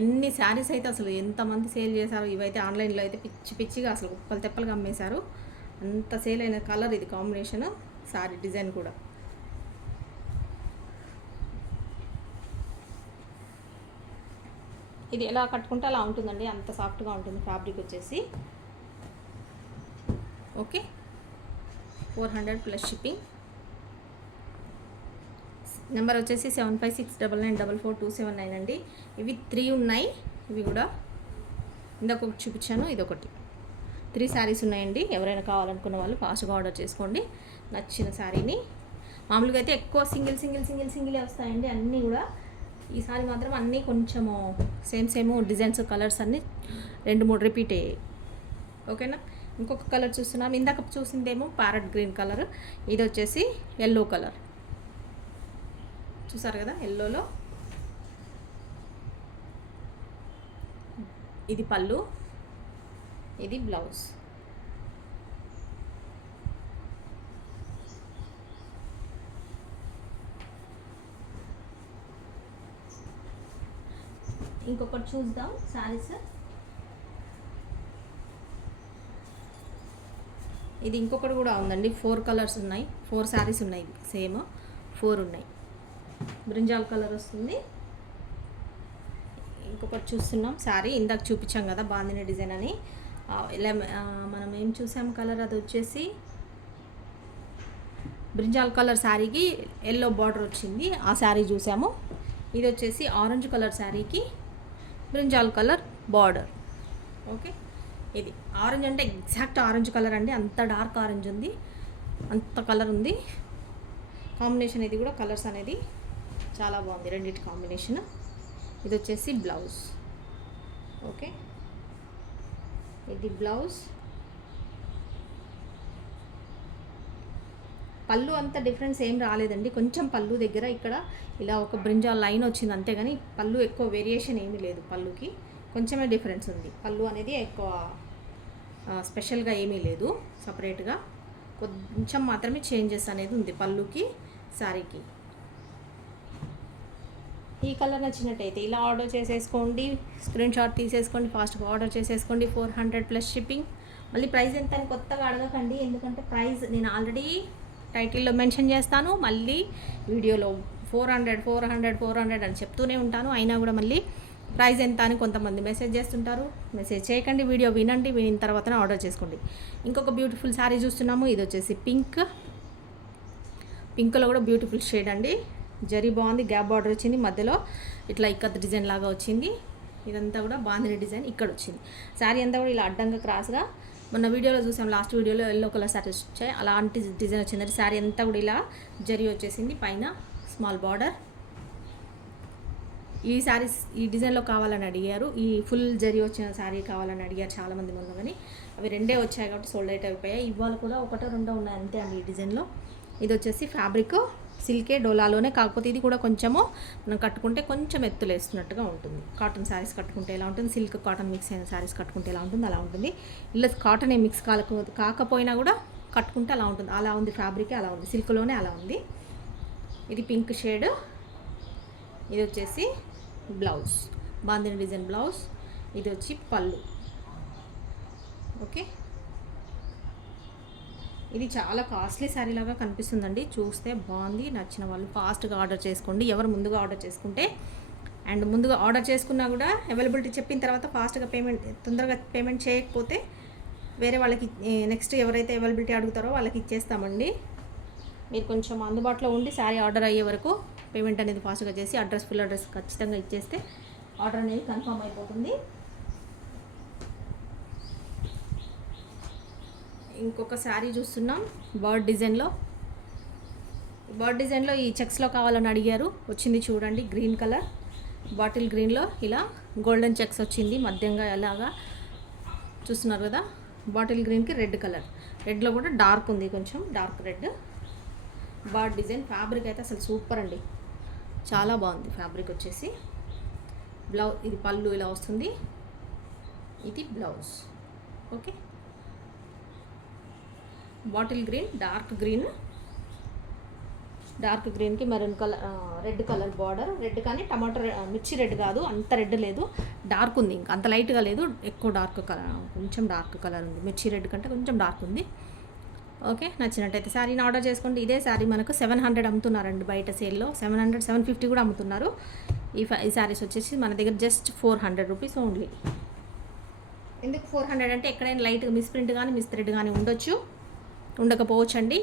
ఎన్ని శారీస్ అయితే అసలు ఎంతమంది సేల్ చేశారు. ఇవైతే ఆన్లైన్లో అయితే పిచ్చిగా అసలు కుప్పలు తెప్పలుగా అమ్మేశారు, అంత సేల్ అయిన కలర్ ఇది, కాంబినేషన్ శారీ డిజైన్ కూడా. ఇది ఎలా కట్టుకుంటే అలా ఉంటుందండి, అంత సాఫ్ట్గా ఉంటుంది ఫ్యాబ్రిక్ వచ్చేసి. Okay, 400 plus shipping. నెంబర్ వచ్చేసి 7569944279 అండి. ఇవి 3 ఉన్నాయి, ఇవి కూడా ఇందాక ఒకటి చూపించాను, ఇదొకటి. 3 శారీస్ ఉన్నాయండి. ఎవరైనా కావాలనుకున్న వాళ్ళు ఫాస్ట్గా ఆర్డర్ చేసుకోండి నచ్చిన శారీని. మామూలుగా అయితే ఎక్కువ సింగిలే వస్తాయండి అన్నీ కూడా. ఈసారి మాత్రం అన్నీ కొంచెము సేమ్ డిజైన్స్, కలర్స్ అన్నీ 2-3 రిపీట్ అయ్యాయి. ఓకేనా, ఇంకొక కలర్ చూస్తున్నాం, ఇందాక చూసిందేమో ప్యారెట్ గ్రీన్ కలర్, ఇది వచ్చేసి ఎల్లో కలర్. చూసారు కదా, ఎల్లోలో ఇది పళ్ళు, ఇది బ్లౌజ్. ఇంకొకటి చూద్దాం శారీస్. ఇది ఇంకొకటి కూడా ఉందండి, 4 కలర్స్ ఉన్నాయి, 4 శారీస్ ఉన్నాయి, సేమ్ 4 ఉన్నాయి. బ్రింజాల్ కలర్ వస్తుంది. ఇంకొకటి చూస్తున్నాం శారీ, ఇందాక చూపించాం కదా బాందిని డిజైన్ అని, ఇలా మనం ఏం చూసాం కలర్, అది వచ్చేసి బ్రింజాల్ కలర్ శారీకి ఎల్లో బార్డర్ వచ్చింది, ఆ శారీ చూసాము. ఇది వచ్చేసి ఆరెంజ్ కలర్ శారీకి బ్రింజాల్ కలర్ బార్డర్. ఓకే, ఇది ఆరెంజ్ అంటే ఎగ్జాక్ట్ ఆరెంజ్ కలర్ అండి, అంత డార్క్ ఆరెంజ్ ఉంది, అంత కలర్ ఉంది. కాంబినేషన్ ఇది కూడా కలర్స్ అనేది చాలా బాగుంది, రెండింటి కాంబినేషన్. ఇది వచ్చేసి బ్లౌజ్. ఓకే, ఇది బ్లౌజ్. పళ్ళు అంత డిఫరెన్స్ ఏం రాలేదండి, కొంచెం పళ్ళు దగ్గర ఇక్కడ ఇలా ఒక బ్రింజాల్ లైన్ వచ్చింది అంతేగాని పళ్ళు ఎక్కువ వేరియేషన్ ఏమీ లేదు. పళ్ళుకి కొంచెమే డిఫరెన్స్ ఉంది. పళ్ళు అనేది ఎక్కువ స్పెషల్గా ఏమీ లేదు, సపరేట్గా కొంచెం మాత్రమే చేంజెస్ అనేది ఉంది పళ్ళుకి శారీకి. ఈ కలర్ నచ్చినట్టయితే ఇలా ఆర్డర్ చేసేసుకోండి, స్క్రీన్ షాట్ తీసేసుకోండి, ఫాస్ట్గా ఆర్డర్ చేసేసుకోండి. 400 ప్లస్ షిప్పింగ్. మళ్ళీ ప్రైస్ ఎంత అని కొత్తగా అడగకండి, ఎందుకంటే ప్రైస్ నేను ఆల్రెడీ టైటిల్లో మెన్షన్ చేస్తాను, మళ్ళీ వీడియోలో 400 అని చెప్తూనే ఉంటాను. అయినా కూడా మళ్ళీ ప్రైస్ ఎంత అని కొంతమంది మెసేజ్ చేస్తుంటారు. మెసేజ్ చేయకండి, వీడియో వినండి, వినిన తర్వాతనే ఆర్డర్ చేసుకోండి. ఇంకొక బ్యూటిఫుల్ శారీ చూస్తున్నాము. ఇది వచ్చేసి పింక్లో కూడా బ్యూటిఫుల్ షేడ్ అండి. జరీ బాగుంది, గ్యాప్ బార్డర్ వచ్చింది, మధ్యలో ఇట్లా ఇక్కత్ డిజైన్ లాగా వచ్చింది. ఇదంతా కూడా బాందిని డిజైన్ ఇక్కడ వచ్చింది. శారీ అంతా కూడా ఇలా అడ్డంగా క్రాస్గా, మొన్న వీడియోలో చూసాం, లాస్ట్ వీడియోలో ఎల్లో కలర్ శారీస్ వచ్చాయి, అలాంటి డిజైన్ వచ్చిందండి. శారీ అంతా కూడా ఇలా జరీ వచ్చేసింది, పైన స్మాల్ బార్డర్. ఈ శారీస్ ఈ డిజైన్లో కావాలని అడిగారు, ఈ ఫుల్ జరీ వచ్చిన శారీ కావాలని అడిగారు చాలామంది మొన్న, కానీ అవి రెండే వచ్చాయి కాబట్టి సోల్డ్ అవుట్ అయిపోయాయి. ఇవాళ కూడా ఒకటో రెండో ఉన్నాయి అంతే అండి ఈ డిజైన్లో. ఇది వచ్చేసి ఫ్యాబ్రిక్ సిల్కే డోలాలోనే, కాకపోతే ఇది కూడా కొంచెము మనం కట్టుకుంటే కొంచెం ఎత్తులేస్తున్నట్టుగా ఉంటుంది. కాటన్ శారీస్ కట్టుకుంటే ఎలా ఉంటుంది, సిల్క్ కాటన్ మిక్స్ అయిన శారీస్ కట్టుకుంటే ఎలా ఉంటుంది అలా ఉంటుంది. ఇలా కాటన్ ఏ మిక్స్ కాకపోయినా కూడా కట్టుకుంటే అలా ఉంటుంది. అలా ఉంది ఫ్యాబ్రిక్, అలా ఉంది, సిల్క్లోనే అలా ఉంది. ఇది పింక్ షేడ్. ఇది వచ్చేసి బ్లౌజ్, బాందిని డిజైన్ బ్లౌజ్. ఇది వచ్చి పళ్ళు. ఓకే, ఇది చాలా కాస్ట్లీ శారీ లాగా కనిపిస్తుందండి, చూస్తే బాగుంది. నచ్చిన వాళ్ళు ఫాస్ట్గా ఆర్డర్ చేసుకోండి, ఎవరు ముందుగా ఆర్డర్ చేసుకుంటే. అండ్ ముందుగా ఆర్డర్ చేసుకున్నా కూడా అవైలబిలిటీ చెప్పిన తర్వాత ఫాస్ట్గా తొందరగా పేమెంట్ చేయకపోతే వేరే వాళ్ళకి నెక్స్ట్ ఎవరైతే అవైలబిలిటీ అడుగుతారో వాళ్ళకి ఇచ్చేస్తామండి. మీరు కొంచెం అందుబాటులో ఉండి శారీ ఆర్డర్ అయ్యే వరకు పేమెంట్ అనేది ఫాస్ట్గా చేసి ఫుల్ అడ్రస్ ఖచ్చితంగా ఇచ్చేస్తే ఆర్డర్ అనేది కన్ఫర్మ్ అయిపోతుంది. ఇంకొక శారీ చూస్తున్నాం బర్డ్ డిజైన్లో. ఈ చెక్స్లో కావాలని అడిగారు, వచ్చింది చూడండి. గ్రీన్ కలర్, బాటిల్ గ్రీన్లో ఇలా గోల్డెన్ చెక్స్ వచ్చింది మధ్యంగా, ఎలాగా చూస్తున్నారు కదా. బాటిల్ గ్రీన్కి రెడ్ కలర్, రెడ్లో కూడా డార్క్ ఉంది, కొంచెం dark red. Bird design. Fabric అయితే అసలు సూపర్ అండి, చాలా బాగుంది ఫ్యాబ్రిక్ వచ్చేసి. బ్లౌజ్, ఇది పళ్ళు ఇలా వస్తుంది, ఇది blouse. Okay, bottle green, dark గ్రీన్కి maroon colour, red colour border. Red కానీ టమాటో మిర్చి రెడ్ కాదు, అంత రెడ్ లేదు, డార్క్ ఉంది, ఇంకా అంత లైట్గా లేదు, ఎక్కువ డార్క్ కలర్, కొంచెం డార్క్ కలర్ ఉంది. మిర్చి రెడ్ కంటే కొంచెం డార్క్ ఉంది. ఓకే, నచ్చినట్టయితే శారీని ఆర్డర్ చేసుకోండి. ఇదే శారీ మనకు 700 అమ్ముతున్నారండి బయట సేల్లో, 700 750 కూడా అమ్ముతున్నారు. ఈ శారీస్ వచ్చేసి మన దగ్గర జస్ట్ 400 రూపీస్ ఓన్లీ. ఎందుకు 400 అంటే ఎక్కడైనా లైట్గా మిస్ ప్రింట్ కానీ మిస్ థ్రెడ్ కానీ ఉండకపోవచ్చు అండి.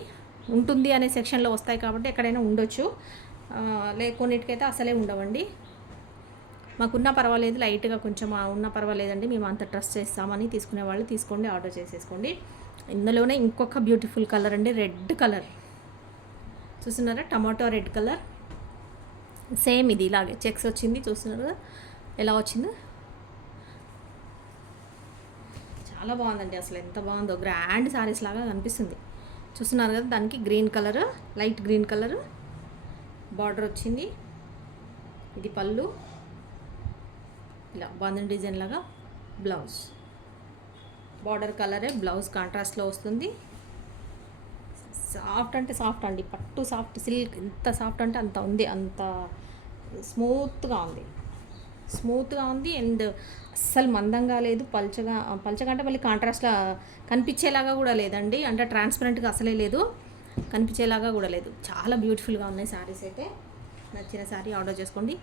ఉంటుంది అనే సెక్షన్లో వస్తాయి కాబట్టి ఎక్కడైనా ఉండొచ్చు, కొన్నిటికైతే అసలే ఉండవండి. మాకున్నా పర్వాలేదు, లైట్గా కొంచెం ఉన్నా పర్వాలేదండి, మేము అంత ట్రస్ట్ చేస్తామని తీసుకునే వాళ్ళు తీసుకోండి, ఆర్డర్ చేసేసుకోండి. ఇందులోనే ఇంకొక బ్యూటిఫుల్ కలర్ అండి, రెడ్ కలర్ చూస్తున్నారా, టమాటో రెడ్ కలర్. సేమ్ ఇది ఇలాగే చెక్స్ వచ్చింది, చూస్తున్నారు ఎలా వచ్చిందో, చాలా బాగుందండి. అసలు ఎంత బాగుందో, గ్రాండ్ శారీస్ లాగా కనిపిస్తుంది. చూస్తున్నారు కదా, దానికి green colour, light green colour border వచ్చింది. ఇది పళ్ళు, ఇలా బాందిని డిజైన్ లాగా బ్లౌజ్. బార్డర్ కలరే బ్లౌజ్ కాంట్రాస్ట్లో వస్తుంది. సాఫ్ట్ అంటే సాఫ్ట్ అండి, పట్టు సాఫ్ట్, సిల్క్ ఎంత సాఫ్ట్ అంటే అంత ఉంది, అంత స్మూత్గా ఉంది. అండ్ అస్సలు మందంగా లేదు, పల్చగా అంటే మళ్ళీ కాంట్రాస్ట్లా కనిపించేలాగా కూడా లేదండి, అంటే ట్రాన్స్పరెంట్గా అసలే లేదు, కనిపించేలాగా కూడా లేదు. చాలా బ్యూటిఫుల్గా ఉన్నాయి శారీస్ అయితే. నచ్చిన శారీ ఆర్డర్ చేసుకోండి.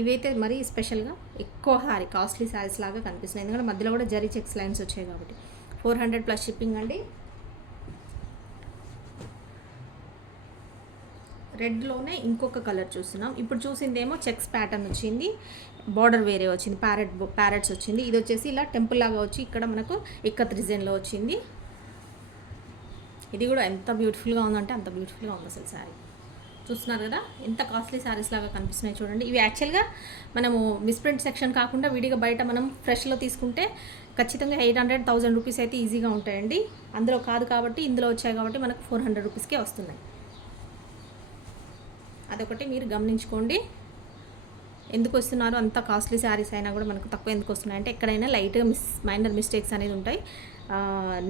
ఇవైతే మరీ స్పెషల్గా ఎక్కువ కాస్ట్లీ శారీస్ లాగా కనిపిస్తున్నాయి, ఎందుకంటే మధ్యలో కూడా జరీ చెక్స్ లైన్స్ వచ్చాయి కాబట్టి. 400 ప్లస్ షిప్పింగ్ అండి. రెడ్లోనే ఇంకొక కలర్ చూస్తున్నాం. ఇప్పుడు చూసిందేమో చెక్స్ ప్యాటర్న్ వచ్చింది, బార్డర్ వేరే వచ్చింది, ప్యారెట్స్ వచ్చింది. ఇది వచ్చేసి ఇలా టెంపుల్ లాగా వచ్చి ఇక్కడ మనకు ఇక్కత్ డిజైన్లో వచ్చింది. ఇది కూడా ఎంత బ్యూటిఫుల్గా ఉందంటే అంత బ్యూటిఫుల్గా ఉంది అసలు శారీ. చూస్తున్నారు కదా, ఎంత కాస్ట్లీ శారీస్ లాగా కనిపిస్తున్నాయి చూడండి. ఇవి యాక్చువల్గా మనము మిస్ప్రింట్ సెక్షన్ కాకుండా విడిగా బయట మనం ఫ్రెష్లో తీసుకుంటే ఖచ్చితంగా 800-1000 రూపీస్ అయితే ఈజీగా ఉంటాయండి. అందులో కాదు కాబట్టి ఇందులో వచ్చాయి కాబట్టి మనకు 400 రూపీస్కే వస్తున్నాయి. అదొకటి మీరు గమనించుకోండి. ఎందుకు వస్తున్నారు అంత కాస్ట్లీ శారీస్ అయినా కూడా మనకు తక్కువ ఎందుకు వస్తున్నాయి అంటే ఎక్కడైనా లైట్గా మైనర్ మిస్టేక్స్ అనేది ఉంటాయి.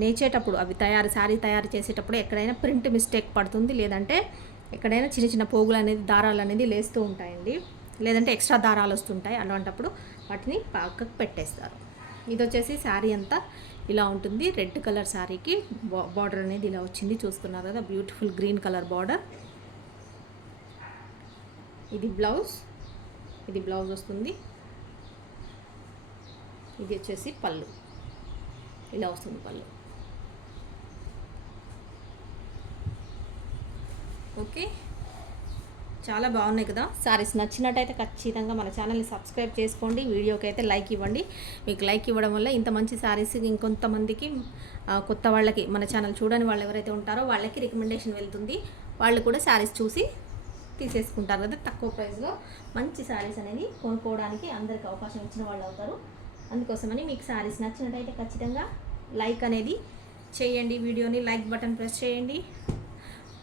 నేర్చేటప్పుడు అవి శారీ తయారు చేసేటప్పుడు ఎక్కడైనా ప్రింట్ మిస్టేక్ పడుతుంది, లేదంటే ఎక్కడైనా చిన్న చిన్న పోగులు అనేది దారాలు అనేది లేస్తూ ఉంటాయండి, లేదంటే ఎక్స్ట్రా దారాలు వస్తుంటాయి. అలాంటప్పుడు వాటిని పక్కకు పెట్టేస్తారు. ఇది వచ్చేసి శారీ అంతా ఇలా ఉంటుంది. రెడ్ కలర్ శారీకి బార్డర్ అనేది ఇలా వచ్చింది, చూస్తున్నారు కదా, బ్యూటిఫుల్ గ్రీన్ కలర్ బార్డర్. ఇది బ్లౌజ్ వస్తుంది. ఇది వచ్చేసి పళ్ళు, ఇలా వస్తుంది పళ్ళు. ఓకే, చాలా బాగున్నాయి కదా సారీస్. నచ్చినట్టయితే ఖచ్చితంగా మన ఛానల్ని సబ్స్క్రైబ్ చేసుకోండి, వీడియోకి అయితే లైక్ ఇవ్వండి. మీకు లైక్ ఇవ్వడం వల్ల ఇంత మంచి సారీస్ ఇంకొంతమందికి, కొత్త వాళ్ళకి, మన ఛానల్ చూడని వాళ్ళు ఎవరైతే ఉంటారో వాళ్ళకి రికమెండేషన్ వెళ్తుంది. వాళ్ళు కూడా సారీస్ చూసి తీసేసుకుంటారు కదా, తక్కువ ప్రైస్లో మంచి సారీస్ అనేది కొనుక్కోవడానికి అందరికి అవకాశం ఇచ్చిన వాళ్ళు అవుతారు. అందుకోసమని మీకు సారీస్ నచ్చినట్టయితే ఖచ్చితంగా లైక్ అనేది చేయండి, వీడియోని లైక్ బటన్ ప్రెస్ చేయండి.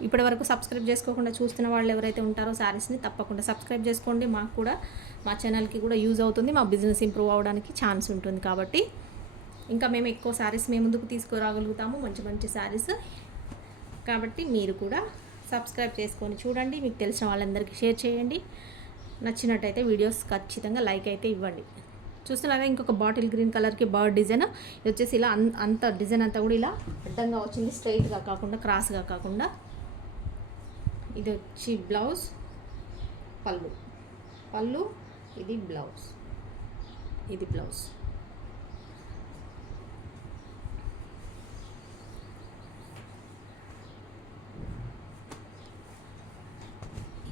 ఇప్పటి వరకు సబ్స్క్రైబ్ చేసుకోకుండా చూస్తున్న వాళ్ళు ఎవరైతే ఉంటారో సారీస్ని తప్పకుండా సబ్స్క్రైబ్ చేసుకోండి. మాకు కూడా, మా ఛానల్కి కూడా యూజ్ అవుతుంది, మా బిజినెస్ ఇంప్రూవ్ అవ్వడానికి ఛాన్స్ ఉంటుంది. కాబట్టి ఇంకా మేము ఎక్కువ సారీస్ మేము ముందుకు తీసుకురాగలుగుతాము, మంచి మంచి సారీస్. కాబట్టి మీరు కూడా సబ్స్క్రైబ్ చేసుకొని చూడండి, మీకు తెలిసిన వాళ్ళందరికీ షేర్ చేయండి. నచ్చినట్టయితే వీడియోస్ ఖచ్చితంగా లైక్ అయితే ఇవ్వండి. చూస్తున్నారా, ఇంకొక బాటిల్ గ్రీన్ కలర్కి బర్డ్ డిజైన్. ఇది వచ్చేసి ఇలా అంత డిజైన్ అంతా కూడా ఇలా అడ్డంగా వచ్చింది, స్ట్రైట్గా కాకుండా క్రాస్గా కాకుండా. ఇది వచ్చి బ్లౌజ్, పళ్ళు, ఇది బ్లౌజ్.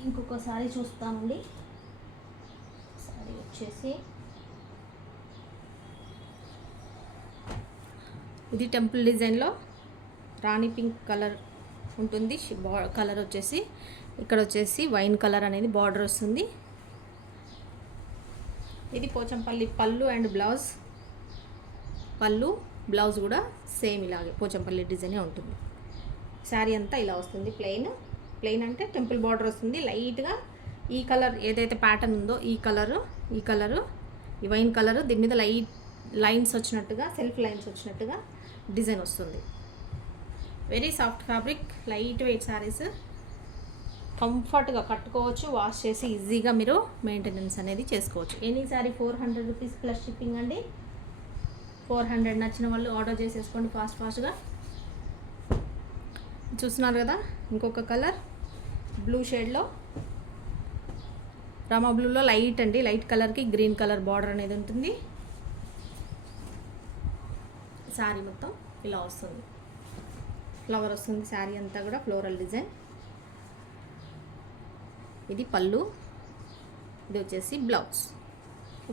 ఇంకొక సారీ చూస్తామండి. సారీ వచ్చేసి ఇది టెంపుల్ డిజైన్లో రాణి పింక్ కలర్ ఉంటుంది. కలర్ వచ్చేసి ఇక్కడ వచ్చేసి వైన్ కలర్ అనేది బార్డర్ వస్తుంది. ఇది పోచంపల్లి పళ్ళు అండ్ బ్లౌజ్ కూడా సేమ్ ఇలాగే పోచంపల్లి డిజైనే ఉంటుంది. శారీ అంతా ఇలా వస్తుంది. ప్లెయిన్ అంటే టెంపుల్ బార్డర్ వస్తుంది. లైట్గా ఈ కలర్ ఏదైతే ప్యాటర్న్ ఉందో ఈ కలరు ఈ వైన్ కలరు దీని మీద లైన్స్ వచ్చినట్టుగా, సెల్ఫ్ లైన్స్ వచ్చినట్టుగా డిజైన్ వస్తుంది. Very soft fabric, light weight saris, కంఫర్ట్గా కట్టుకోవచ్చు, వాష్ చేసి ఈజీగా మీరు మెయింటెనెన్స్ అనేది చేసుకోవచ్చు. Any sari 400 rupees plus shipping అండి. 400 నచ్చిన వాళ్ళు ఆర్డర్ చేసేసుకోండి ఫాస్ట్గా. చూస్తున్నారు కదా, ఇంకొక కలర్ బ్లూ షేడ్లో, రామా బ్లూలో లైట్ కలర్కి గ్రీన్ కలర్ బార్డర్ అనేది ఉంటుంది. శారీ మొత్తం ఇలా వస్తుంది, ఫ్లవర్ వస్తుంది. శారీ అంతా కూడా ఫ్లోరల్ డిజైన్. ఇది పళ్ళు, ఇది వచ్చేసి బ్లౌజ్.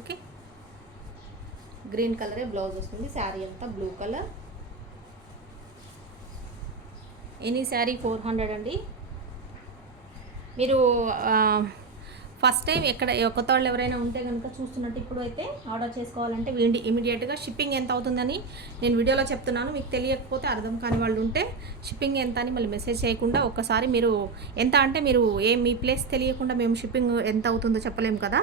ఓకే, గ్రీన్ కలరే బ్లౌజ్ వస్తుంది. శారీ అంతా బ్లూ కలర్. ఎనీ శారీ 400 అండి. మీరు ఫస్ట్ టైం కొత్త వాళ్ళు ఎవరైనా ఉంటే కనుక చూస్తున్నట్టు ఇప్పుడు అయితే ఆర్డర్ చేసుకోవాలంటే ఇమీడియట్గా షిప్పింగ్ ఎంత అవుతుందని నేను వీడియోలో చెప్తున్నాను. మీకు తెలియకపోతే, అర్థం కాని వాళ్ళు ఉంటే షిప్పింగ్ ఎంత అని మళ్ళీ మెసేజ్ చేయకుండా ఒక్కసారి మీరు ఎంత అంటే మీరు మీ ప్లేస్ తెలియకుండా మేము షిప్పింగ్ ఎంత అవుతుందో చెప్పలేము కదా.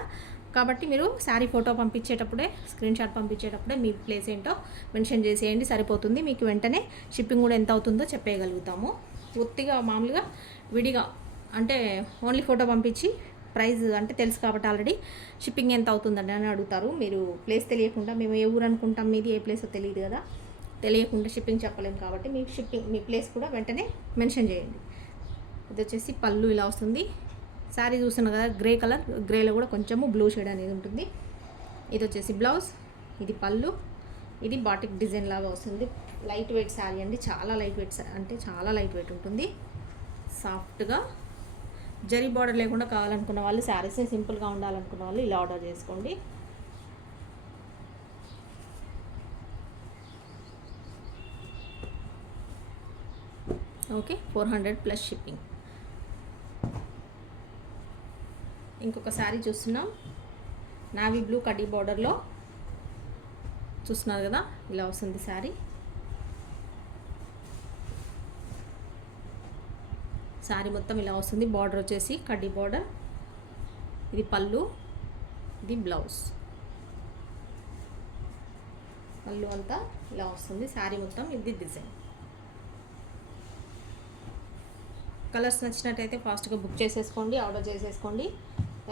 కాబట్టి మీరు శారీ ఫోటో పంపించేటప్పుడే, స్క్రీన్ షాట్ పంపించేటప్పుడే మీ ప్లేస్ ఏంటో మెన్షన్ చేసేయండి, సరిపోతుంది. మీకు వెంటనే షిప్పింగ్ కూడా ఎంత అవుతుందో చెప్పేయగలుగుతాము. పూర్తిగా మామూలుగా విడిగా అంటే ఓన్లీ ఫోటో పంపించి ప్రైస్ అంటే తెలుసు కాబట్టి ఆల్రెడీ షిప్పింగ్ ఎంత అవుతుందండి అని అడుగుతారు. మీరు ప్లేస్ తెలియకుండా, మేము ఏ ఊరు అనుకుంటాం, మీది ఏ ప్లేసో తెలియదు కదా, తెలియకుండా షిప్పింగ్ చెప్పలేము. కాబట్టి మీ ప్లేస్ కూడా వెంటనే మెన్షన్ చేయండి. ఇది వచ్చేసి పళ్ళు ఇలా వస్తుంది. శారీ చూస్తున్నారు కదా, గ్రే కలర్, గ్రేలో కూడా కొంచెము బ్లూ షేడ్ అనేది ఉంటుంది. ఇది వచ్చేసి బ్లౌజ్, ఇది పళ్ళు, ఇది బాటిక్ డిజైన్ లాగా వస్తుంది. లైట్ వెయిట్ శారీ అండి, చాలా లైట్ వెయిట్ అంటే చాలా లైట్ వెయిట్ ఉంటుంది. సాఫ్ట్గా జరీ బార్డర్ లేకుండా కావాలనుకున్న వాళ్ళు, శారీస్ సింపుల్గా ఉండాలనుకున్న వాళ్ళు ఇలా ఆర్డర్ చేసుకోండి. Okay, 400 plus shipping. ఇంకొక శారీ చూస్తున్నాం, నావీ బ్లూ కడ్డీ బార్డర్లో. చూస్తున్నారు కదా, ఇలా వస్తుంది శారీ. శారీ మొత్తం ఇలా వస్తుంది. బార్డర్ వచ్చేసి కడ్డీ బార్డర్. ఇది పళ్ళు, ఇది బ్లౌజ్. పళ్ళు అంతా ఇలా వస్తుంది. శారీ మొత్తం ఇది డిజైన్. కలర్స్ నచ్చినట్టయితే ఫాస్ట్గా బుక్ చేసేసుకోండి, ఆర్డర్ చేసేసుకోండి.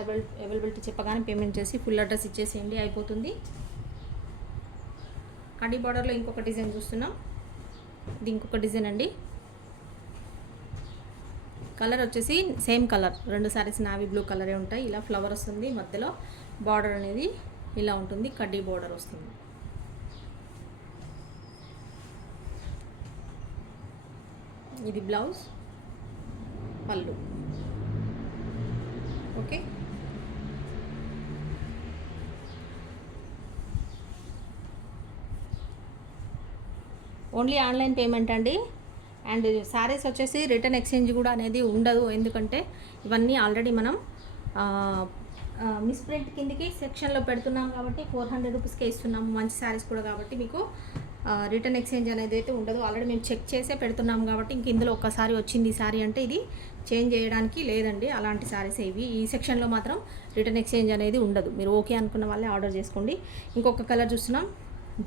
అవైలబిలిటీ చెప్పగానే పేమెంట్ చేసి ఫుల్ అడ్రస్ ఇచ్చేసేయండి, అయిపోతుంది. కడ్డీ బార్డర్లో ఇంకొక డిజైన్ చూస్తున్నాం. ఇది ఇంకొక డిజైన్ అండి. కలర్ వచ్చేసి same colour, 2 saris navy blue కలరే ఉంటాయి. ఇలా ఫ్లవర్ వస్తుంది, మధ్యలో బార్డర్ అనేది ఇలా ఉంటుంది, కడ్డీ బార్డర్ వస్తుంది. ఇది బ్లౌజ్, పళ్ళు. ఓకే, ఓన్లీ ఆన్లైన్ పేమెంట్ అండి. అండ్ శారీస్ వచ్చేసి రిటర్న్ ఎక్స్చేంజ్ కూడా అనేది ఉండదు. ఎందుకంటే ఇవన్నీ ఆల్రెడీ మనం మిస్ప్రింట్ కిందకి సెక్షన్లో పెడుతున్నాం కాబట్టి 400 రూపీస్కే ఇస్తున్నాము. మంచి శారీస్ కూడా కాబట్టి మీకు రిటర్న్ ఎక్స్చేంజ్ అనేది అయితే ఉండదు. ఆల్రెడీ మేము చెక్ చేసే పెడుతున్నాం కాబట్టి ఇంక ఇందులో ఒక్కసారి వచ్చింది ఈ శారీ అంటే ఇది చేంజ్ చేయడానికి లేదండి. అలాంటి శారీస్ ఇవి. ఈ సెక్షన్లో మాత్రం రిటర్న్ ఎక్స్చేంజ్ అనేది ఉండదు. మీరు ఓకే అనుకున్న వాళ్ళే ఆర్డర్ చేసుకోండి. ఇంకొక కలర్ చూస్తున్నాం,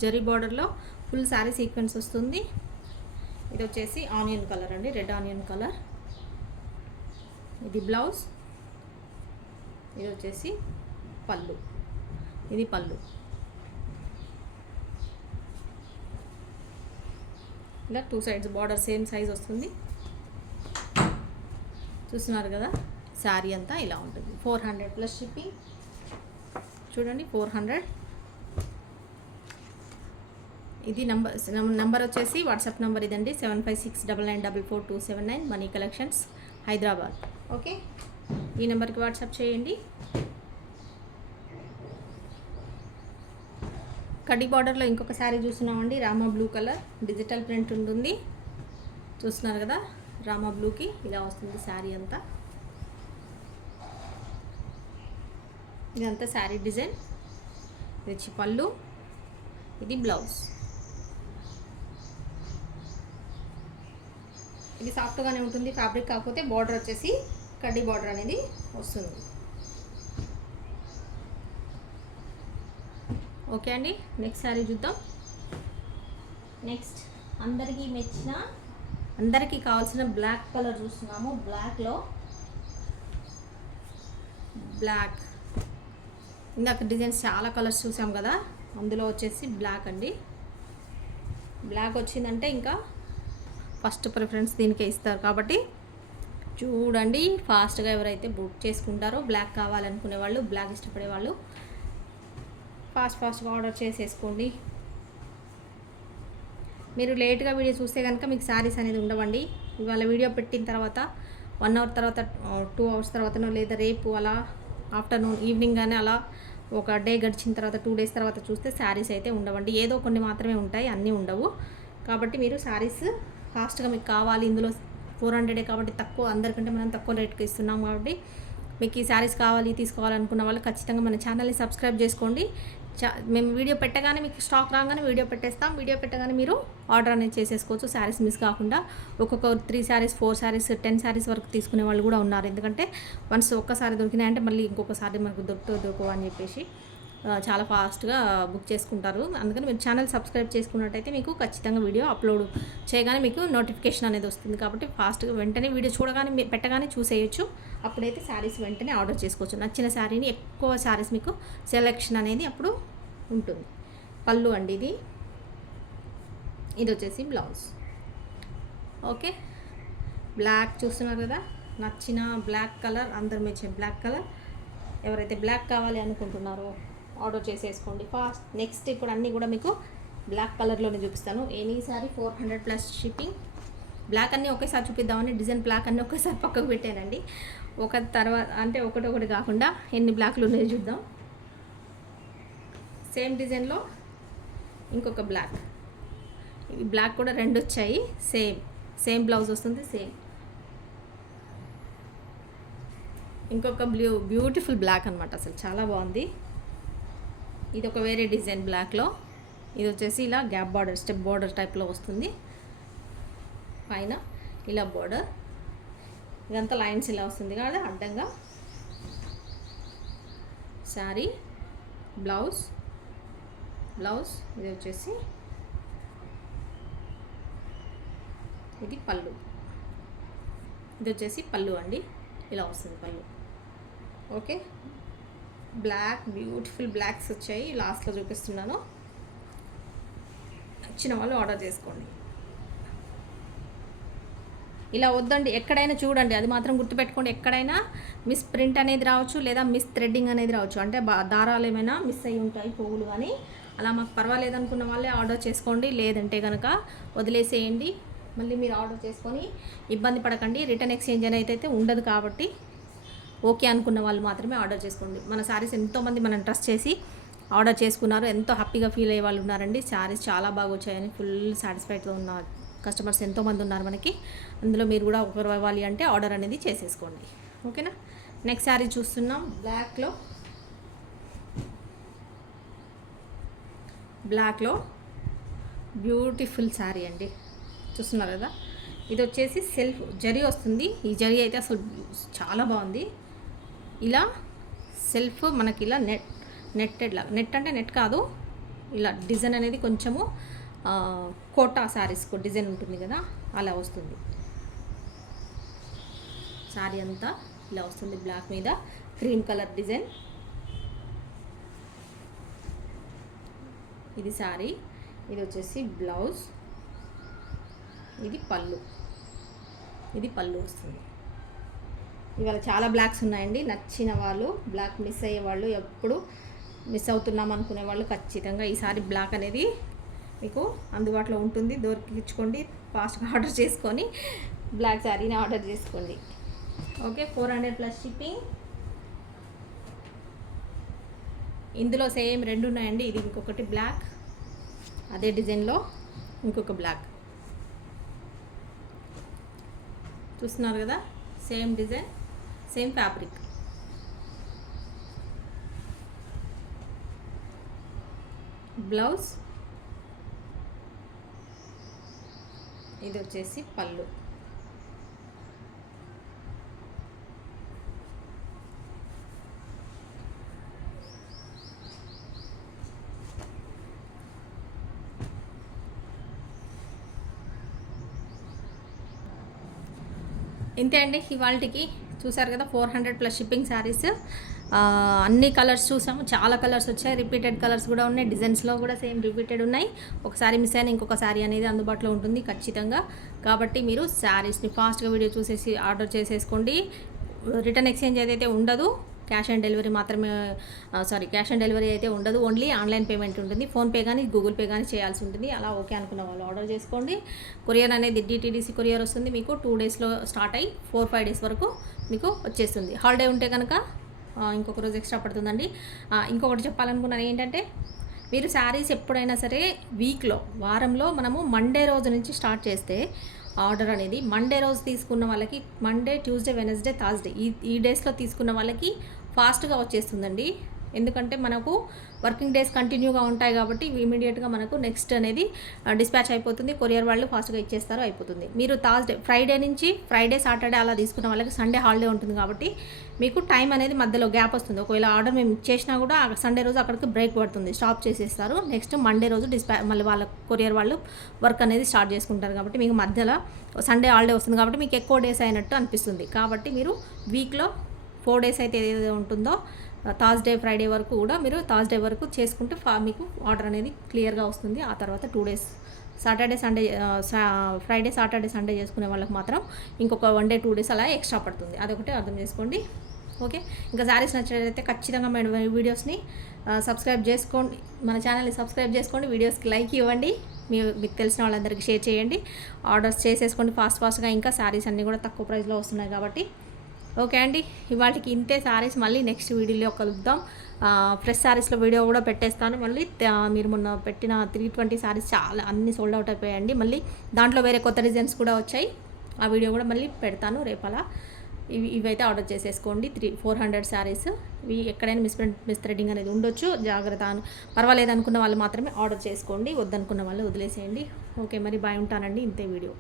జరీ బార్డర్లో ఫుల్ శారీ సీక్వెన్స్ వస్తుంది. ఇది వచ్చేసి ఆనియన్ కలర్ అండి, రెడ్ ఆనియన్ కలర్. ఇది బ్లౌజ్, ఇది వచ్చేసి పళ్ళు. ఇది పళ్ళు. ఇలా 2 సైడ్స్ బార్డర్ సేమ్ సైజ్ వస్తుంది. చూస్తున్నారు కదా, శారీ అంతా ఇలా ఉంటుంది. 400 ప్లస్ షిప్పింగ్. చూడండి 400. ఇది నంబర్ వచ్చేసి వాట్సాప్ నెంబర్ ఇదండి, 7569944279, మనీ కలెక్షన్స్, హైదరాబాద్. ఓకే, ఈ నెంబర్కి వాట్సాప్ చేయండి. కడ్డీ బార్డర్లో ఇంకొక శారీ చూస్తున్నామండి, Rama blue colour, digital print ఉంటుంది. చూస్తున్నారు కదా, రామా బ్లూకి ఇలా వస్తుంది శారీ అంతా. ఇదంతా శారీ డిజైన్. ఇది పళ్ళు, ఇది బ్లౌజ్. ఇది సాఫ్ట్గానే ఉంటుంది ఫ్యాబ్రిక్, కాకపోతే బార్డర్ వచ్చేసి కడ్డీ బార్డర్ అనేది వస్తుంది. ఓకే అండి, నెక్స్ట్ శారీ చూద్దాం. నెక్స్ట్ అందరికీ మెచ్చిన, అందరికీ కావాల్సిన బ్లాక్ కలర్ చూస్తున్నాము. బ్లాక్లో బ్లాక్, ఇందాక డిజైన్స్ చాలా కలర్స్ చూసాం కదా, అందులో వచ్చేసి బ్లాక్ అండి. బ్లాక్ వచ్చిందంటే ఇంకా ఫస్ట్ ప్రిఫరెన్స్ దీనికే ఇస్తారు కాబట్టి చూడండి ఫాస్ట్గా ఎవరైతే బుక్ చేసుకుంటారో, బ్లాక్ కావాలనుకునే వాళ్ళు, బ్లాక్ ఇష్టపడే వాళ్ళు ఫాస్ట్గా ఆర్డర్ చేసేసుకోండి. మీరు లేట్గా వీడియో చూస్తే కనుక మీకు శారీస్ అనేది ఉండవండి. ఇవాళ వీడియో పెట్టిన తర్వాత 1 అవర్ తర్వాత 2 అవర్స్ తర్వాతనో, లేదా రేపు అలా ఆఫ్టర్నూన్ ఈవినింగ్ కానీ అలా ఒక డే గడిచిన తర్వాత 2 డేస్ తర్వాత చూస్తే శారీస్ అయితే ఉండవండి. ఏదో కొన్ని మాత్రమే ఉంటాయి, అన్నీ ఉండవు. కాబట్టి మీరు శారీస్ ఫాస్ట్గా మీకు కావాలి, ఇందులో 400 కాబట్టి తక్కువ, అందరికంటే మనం తక్కువ రేట్కి ఇస్తున్నాం కాబట్టి మీకు ఈ శారీస్ కావాలి తీసుకోవాలనుకున్న వాళ్ళు ఖచ్చితంగా మన ఛానల్ని సబ్స్క్రైబ్ చేసుకోండి. మేము వీడియో పెట్టగానే మీకు స్టాక్ రాగానే వీడియో పెట్టేస్తాం. వీడియో పెట్టగానే మీరు ఆర్డర్ అనేది చేసేసుకోవచ్చు, శారీస్ మిస్ కాకుండా. ఒక్కొక్క 3 శారీస్ 4 శారీస్ 10 శారీస్ వరకు తీసుకునే వాళ్ళు కూడా ఉన్నారు. ఎందుకంటే వన్స్ ఒక్కసారి దొరికినాయంటే మళ్ళీ ఇంకొకసారి మనకు దొరకవు అని చెప్పేసి చాలా ఫాస్ట్గా బుక్ చేసుకుంటారు. అందుకని మీరు ఛానల్ సబ్స్క్రైబ్ చేసుకున్నట్టయితే మీకు ఖచ్చితంగా వీడియో అప్లోడ్ చేయగానే మీకు నోటిఫికేషన్ అనేది వస్తుంది. కాబట్టి ఫాస్ట్గా వెంటనే వీడియో చూడగానే పెట్టగానే చూసేయచ్చు. అప్పుడైతే శారీస్ వెంటనే ఆర్డర్ చేసుకోవచ్చు. నచ్చిన శారీని, ఎక్కువ శారీస్ మీకు సెలెక్షన్ అనేది అప్పుడు ఉంటుంది. పళ్ళు అండి ఇది. ఇది వచ్చేసి బ్లౌజ్. ఓకే, బ్లాక్ చూస్తున్నారు కదా, నచ్చిన బ్లాక్ కలర్, అందరు మెచ్చే బ్లాక్ కలర్. ఎవరైతే బ్లాక్ కావాలి అనుకుంటున్నారో ఆర్డర్ చేసేసుకోండి ఫాస్ట్. నెక్స్ట్ ఇప్పుడు అన్నీ కూడా మీకు బ్లాక్ కలర్లోనే చూపిస్తాను. Any sari 400 plus shipping. Black అన్నీ ఒకేసారి చూపిద్దామని డిజైన్ బ్లాక్ అన్నీ ఒకేసారి పక్కకు పెట్టానండి. ఒక తర్వాత అంటే ఒకటి కాకుండా ఎన్ని బ్లాక్లు ఉన్నాయో చూద్దాం. సేమ్ డిజైన్లో ఇంకొక బ్లాక్. ఇవి బ్లాక్ కూడా 2 వచ్చాయి. సేమ్ బ్లౌజ్ వస్తుంది, సేమ్. ఇంకొక బ్యూటిఫుల్ బ్లాక్ అనమాట, అసలు చాలా బాగుంది. ఇది ఒక వేరే డిజైన్ బ్లాక్లో. ఇది వచ్చేసి ఇలా గ్యాప్ బార్డర్, స్టెప్ బార్డర్ టైప్లో వస్తుంది. పైన ఇలా బార్డర్. ఇదంతా లైన్స్ ఇలా వస్తుంది కదా అడ్డంగా. శారీ బ్లౌజ్ ఇది వచ్చేసి ఇది పళ్ళు, ఇది వచ్చేసి పళ్ళు అండి. ఇలా వస్తుంది పళ్ళు. ఓకే, బ్లాక్ బ్యూటిఫుల్ బ్లాక్స్ వచ్చాయి, లాస్ట్లో చూపిస్తున్నాను. నచ్చిన వాళ్ళు ఆర్డర్ చేసుకోండి. ఇలా వద్దండి, ఎక్కడైనా చూడండి, అది మాత్రం గుర్తుపెట్టుకోండి. ఎక్కడైనా మిస్ ప్రింట్ అనేది రావచ్చు, లేదా మిస్ థ్రెడ్డింగ్ అనేది రావచ్చు. అంటే దారాలు ఏమైనా మిస్ అయ్యి ఉంటాయి, పువ్వులు కానీ. అలా మాకు పర్వాలేదు అనుకున్న వాళ్ళే ఆర్డర్ చేసుకోండి, లేదంటే కనుక వదిలేసేయండి. మళ్ళీ మీరు ఆర్డర్ చేసుకొని ఇబ్బంది పడకండి. రిటర్న్ ఎక్స్చేంజ్ అనేది అయితే ఉండదు కాబట్టి ఓకే అనుకున్న వాళ్ళు మాత్రమే ఆర్డర్ చేసుకోండి. మన శారీస్ ఎంతోమంది మనం ట్రస్ట్ చేసి ఆర్డర్ చేసుకున్నారు, ఎంతో హ్యాపీగా ఫీల్ అయ్యే వాళ్ళు ఉన్నారండి. శారీస్ చాలా బాగా వచ్చాయని ఫుల్ సాటిస్ఫైడ్తో ఉన్న కస్టమర్స్ ఎంతోమంది ఉన్నారు మనకి. అందులో మీరు కూడా ఒకరు అవ్వాలి అంటే ఆర్డర్ అనేది చేసేసుకోండి. ఓకేనా. నెక్స్ట్ శారీ చూస్తున్నాం. బ్లాక్లో బ్యూటిఫుల్ శారీ అండి, చూస్తున్నారు కదా. ఇది వచ్చేసి సెల్ఫ్ జరీ వస్తుంది. ఈ జరీ అయితే అసలు చాలా బాగుంది. ఇలా సెల్ఫ్ మనకి ఇలా నెట్టెడ్ లాగా, నెట్ అంటే నెట్ కాదు, ఇలా డిజైన్ అనేది కొంచెము కోటా శారీస్కు డిజైన్ ఉంటుంది కదా, అలా వస్తుంది. శారీ అంతా ఇలా వస్తుంది, బ్లాక్ మీద క్రీమ్ కలర్ డిజైన్. ఇది శారీ, ఇది వచ్చేసి బ్లౌజ్, ఇది పళ్ళు వస్తుంది. ఇవాళ చాలా బ్లాక్స్ ఉన్నాయండి. నచ్చిన వాళ్ళు, బ్లాక్ మిస్ అయ్యే వాళ్ళు, ఎప్పుడు మిస్ అవుతున్నాం అనుకునే వాళ్ళు ఖచ్చితంగా ఈసారి బ్లాక్ అనేది మీకు అందుబాటులో ఉంటుంది. దొరికించుకోండి, ఫాస్ట్గా ఆర్డర్ చేసుకొని బ్లాక్ శారీని ఆర్డర్ చేసుకోండి. Okay, 400+ shipping. ఇందులో సేమ్ రెండు ఉన్నాయండి. ఇది ఇంకొకటి బ్లాక్, అదే డిజైన్లో ఇంకొక బ్లాక్. చూస్తున్నారు కదా, same design, same fabric. Blouse, ఇది వచ్చేసి పళ్ళు. ఇంతే అండి ఇవాళకి. చూసారు కదా, 400+ షిప్పింగ్ శారీస్. అన్ని కలర్స్ చూసాము, చాలా కలర్స్ వచ్చాయి, రిపీటెడ్ కలర్స్ కూడా ఉన్నాయి, డిజైన్స్లో కూడా సేమ్ రిపీటెడ్ ఉన్నాయి. ఒకసారి మిస్ అయినా ఇంకొక శారీ అనేది అందుబాటులో ఉంటుంది ఖచ్చితంగా. కాబట్టి మీరు శారీస్ని ఫాస్ట్గా వీడియో చూసేసి ఆర్డర్ చేసేసుకోండి. రిటర్న్ ఎక్స్చేంజ్ ఏదైతే ఉండదు, క్యాష్ ఆన్ డెలివరీ అయితే ఉండదు. ఓన్లీ ఆన్లైన్ పేమెంట్ ఉంటుంది. ఫోన్పే కానీ గూగుల్ పే కానీ చేయాల్సి ఉంటుంది. అలా ఓకే అనుకున్న వాళ్ళు ఆర్డర్ చేసుకోండి. కొరియర్ అనేది DTDC కొరియర్ వస్తుంది. మీకు 2 డేస్లో స్టార్ట్ అయ్యి 4-5 డేస్ వరకు మీకు వచ్చేస్తుంది. హాలిడే ఉంటే కనుక ఇంకొక రోజు ఎక్స్ట్రా పడుతుందండి. ఇంకొకటి చెప్పాలనుకున్నాను ఏంటంటే, మీరు శారీస్ ఎప్పుడైనా సరే వారంలో మనము మండే రోజు నుంచి స్టార్ట్ చేస్తే ఆర్డర్ అనేది మండే రోజు తీసుకున్న వాళ్ళకి, మండే, ట్యూస్డే, వెనస్డే, థర్స్డే ఈ డేస్లో తీసుకున్న వాళ్ళకి ఫాస్ట్గా వచ్చేస్తుందండి. ఎందుకంటే మనకు వర్కింగ్ డేస్ కంటిన్యూగా ఉంటాయి కాబట్టి ఇమీడియట్గా మనకు నెక్స్ట్ అనేది డిస్పాచ్ అయిపోతుంది. కొరియర్ వాళ్ళు ఫాస్ట్గా ఇచ్చేస్తారు, అయిపోతుంది. మీరు ఫ్రైడే నుంచి సాటర్డే అలా తీసుకున్న వాళ్ళకి సండే హాలిడే ఉంటుంది కాబట్టి మీకు టైం అనేది మధ్యలో గ్యాప్ వస్తుంది. ఒకవేళ ఆర్డర్ మేము ఇచ్చేసినా కూడా సండే రోజు అక్కడికి బ్రేక్ పడుతుంది, స్టాప్ చేసేస్తారు. నెక్స్ట్ మండే రోజు మళ్ళీ వాళ్ళ కొరియర్ వాళ్ళు వర్క్ అనేది స్టార్ట్ చేసుకుంటారు కాబట్టి మీకు మధ్యలో సండే హాలిడే వస్తుంది కాబట్టి మీకు ఎక్కువ డేస్ అయినట్టు అనిపిస్తుంది. కాబట్టి మీరు వీక్లో 4 డేస్ అయితే ఏదైతే ఉంటుందో థర్స్డే, ఫ్రైడే వరకు కూడా మీరు థర్స్డే వరకు చేసుకుంటే మీకు ఆర్డర్ అనేది క్లియర్గా వస్తుంది. ఆ తర్వాత 2 డేస్ ఫ్రైడే, సాటర్డే, సండే చేసుకునే వాళ్ళకి మాత్రం ఇంకొక 1 డే 2 డేస్ అలా ఎక్స్ట్రా పడుతుంది. అదొకటి అర్థం చేసుకోండి. ఓకే, ఇంకా శారీస్ నచ్చినట్లయితే ఖచ్చితంగా మన వీడియోస్ని సబ్స్క్రైబ్ చేసుకోండి, మన ఛానల్ని సబ్స్క్రైబ్ చేసుకోండి, వీడియోస్కి లైక్ ఇవ్వండి, మీకు తెలిసిన వాళ్ళందరికీ షేర్ చేయండి, ఆర్డర్స్ చేసేసుకోండి ఫాస్ట్గా. ఇంకా శారీస్ అన్నీ కూడా తక్కువ ప్రైస్లో వస్తున్నాయి కాబట్టి. ఓకే అండి, ఇవాళకి ఇంతే శారీస్. మళ్ళీ నెక్స్ట్ వీడియోలో కలుద్దాం. ఫ్రెష్ శారీస్లో వీడియో కూడా పెట్టేస్తాను. మళ్ళీ మీరు మొన్న పెట్టిన 320 శారీస్ చాలా అన్నీ సోల్డ్ అవుట్ అయిపోయాయండి. మళ్ళీ దాంట్లో వేరే కొత్త డిజైన్స్ కూడా వచ్చాయి, ఆ వీడియో కూడా మళ్ళీ పెడతాను రేపలా. ఇవైతే ఆర్డర్ చేసేసుకోండి. 400 శారీస్. ఇవి ఎక్కడైనా మిస్ థ్రెడ్డింగ్ అనేది ఉండొచ్చు, జాగ్రత్త. పర్వాలేదు అనుకున్న వాళ్ళు మాత్రమే ఆర్డర్ చేసుకోండి, వద్దనుకున్న వాళ్ళు వదిలేసేయండి. ఓకే, మరి బాయ్, ఉంటానండి. ఇంతే వీడియో.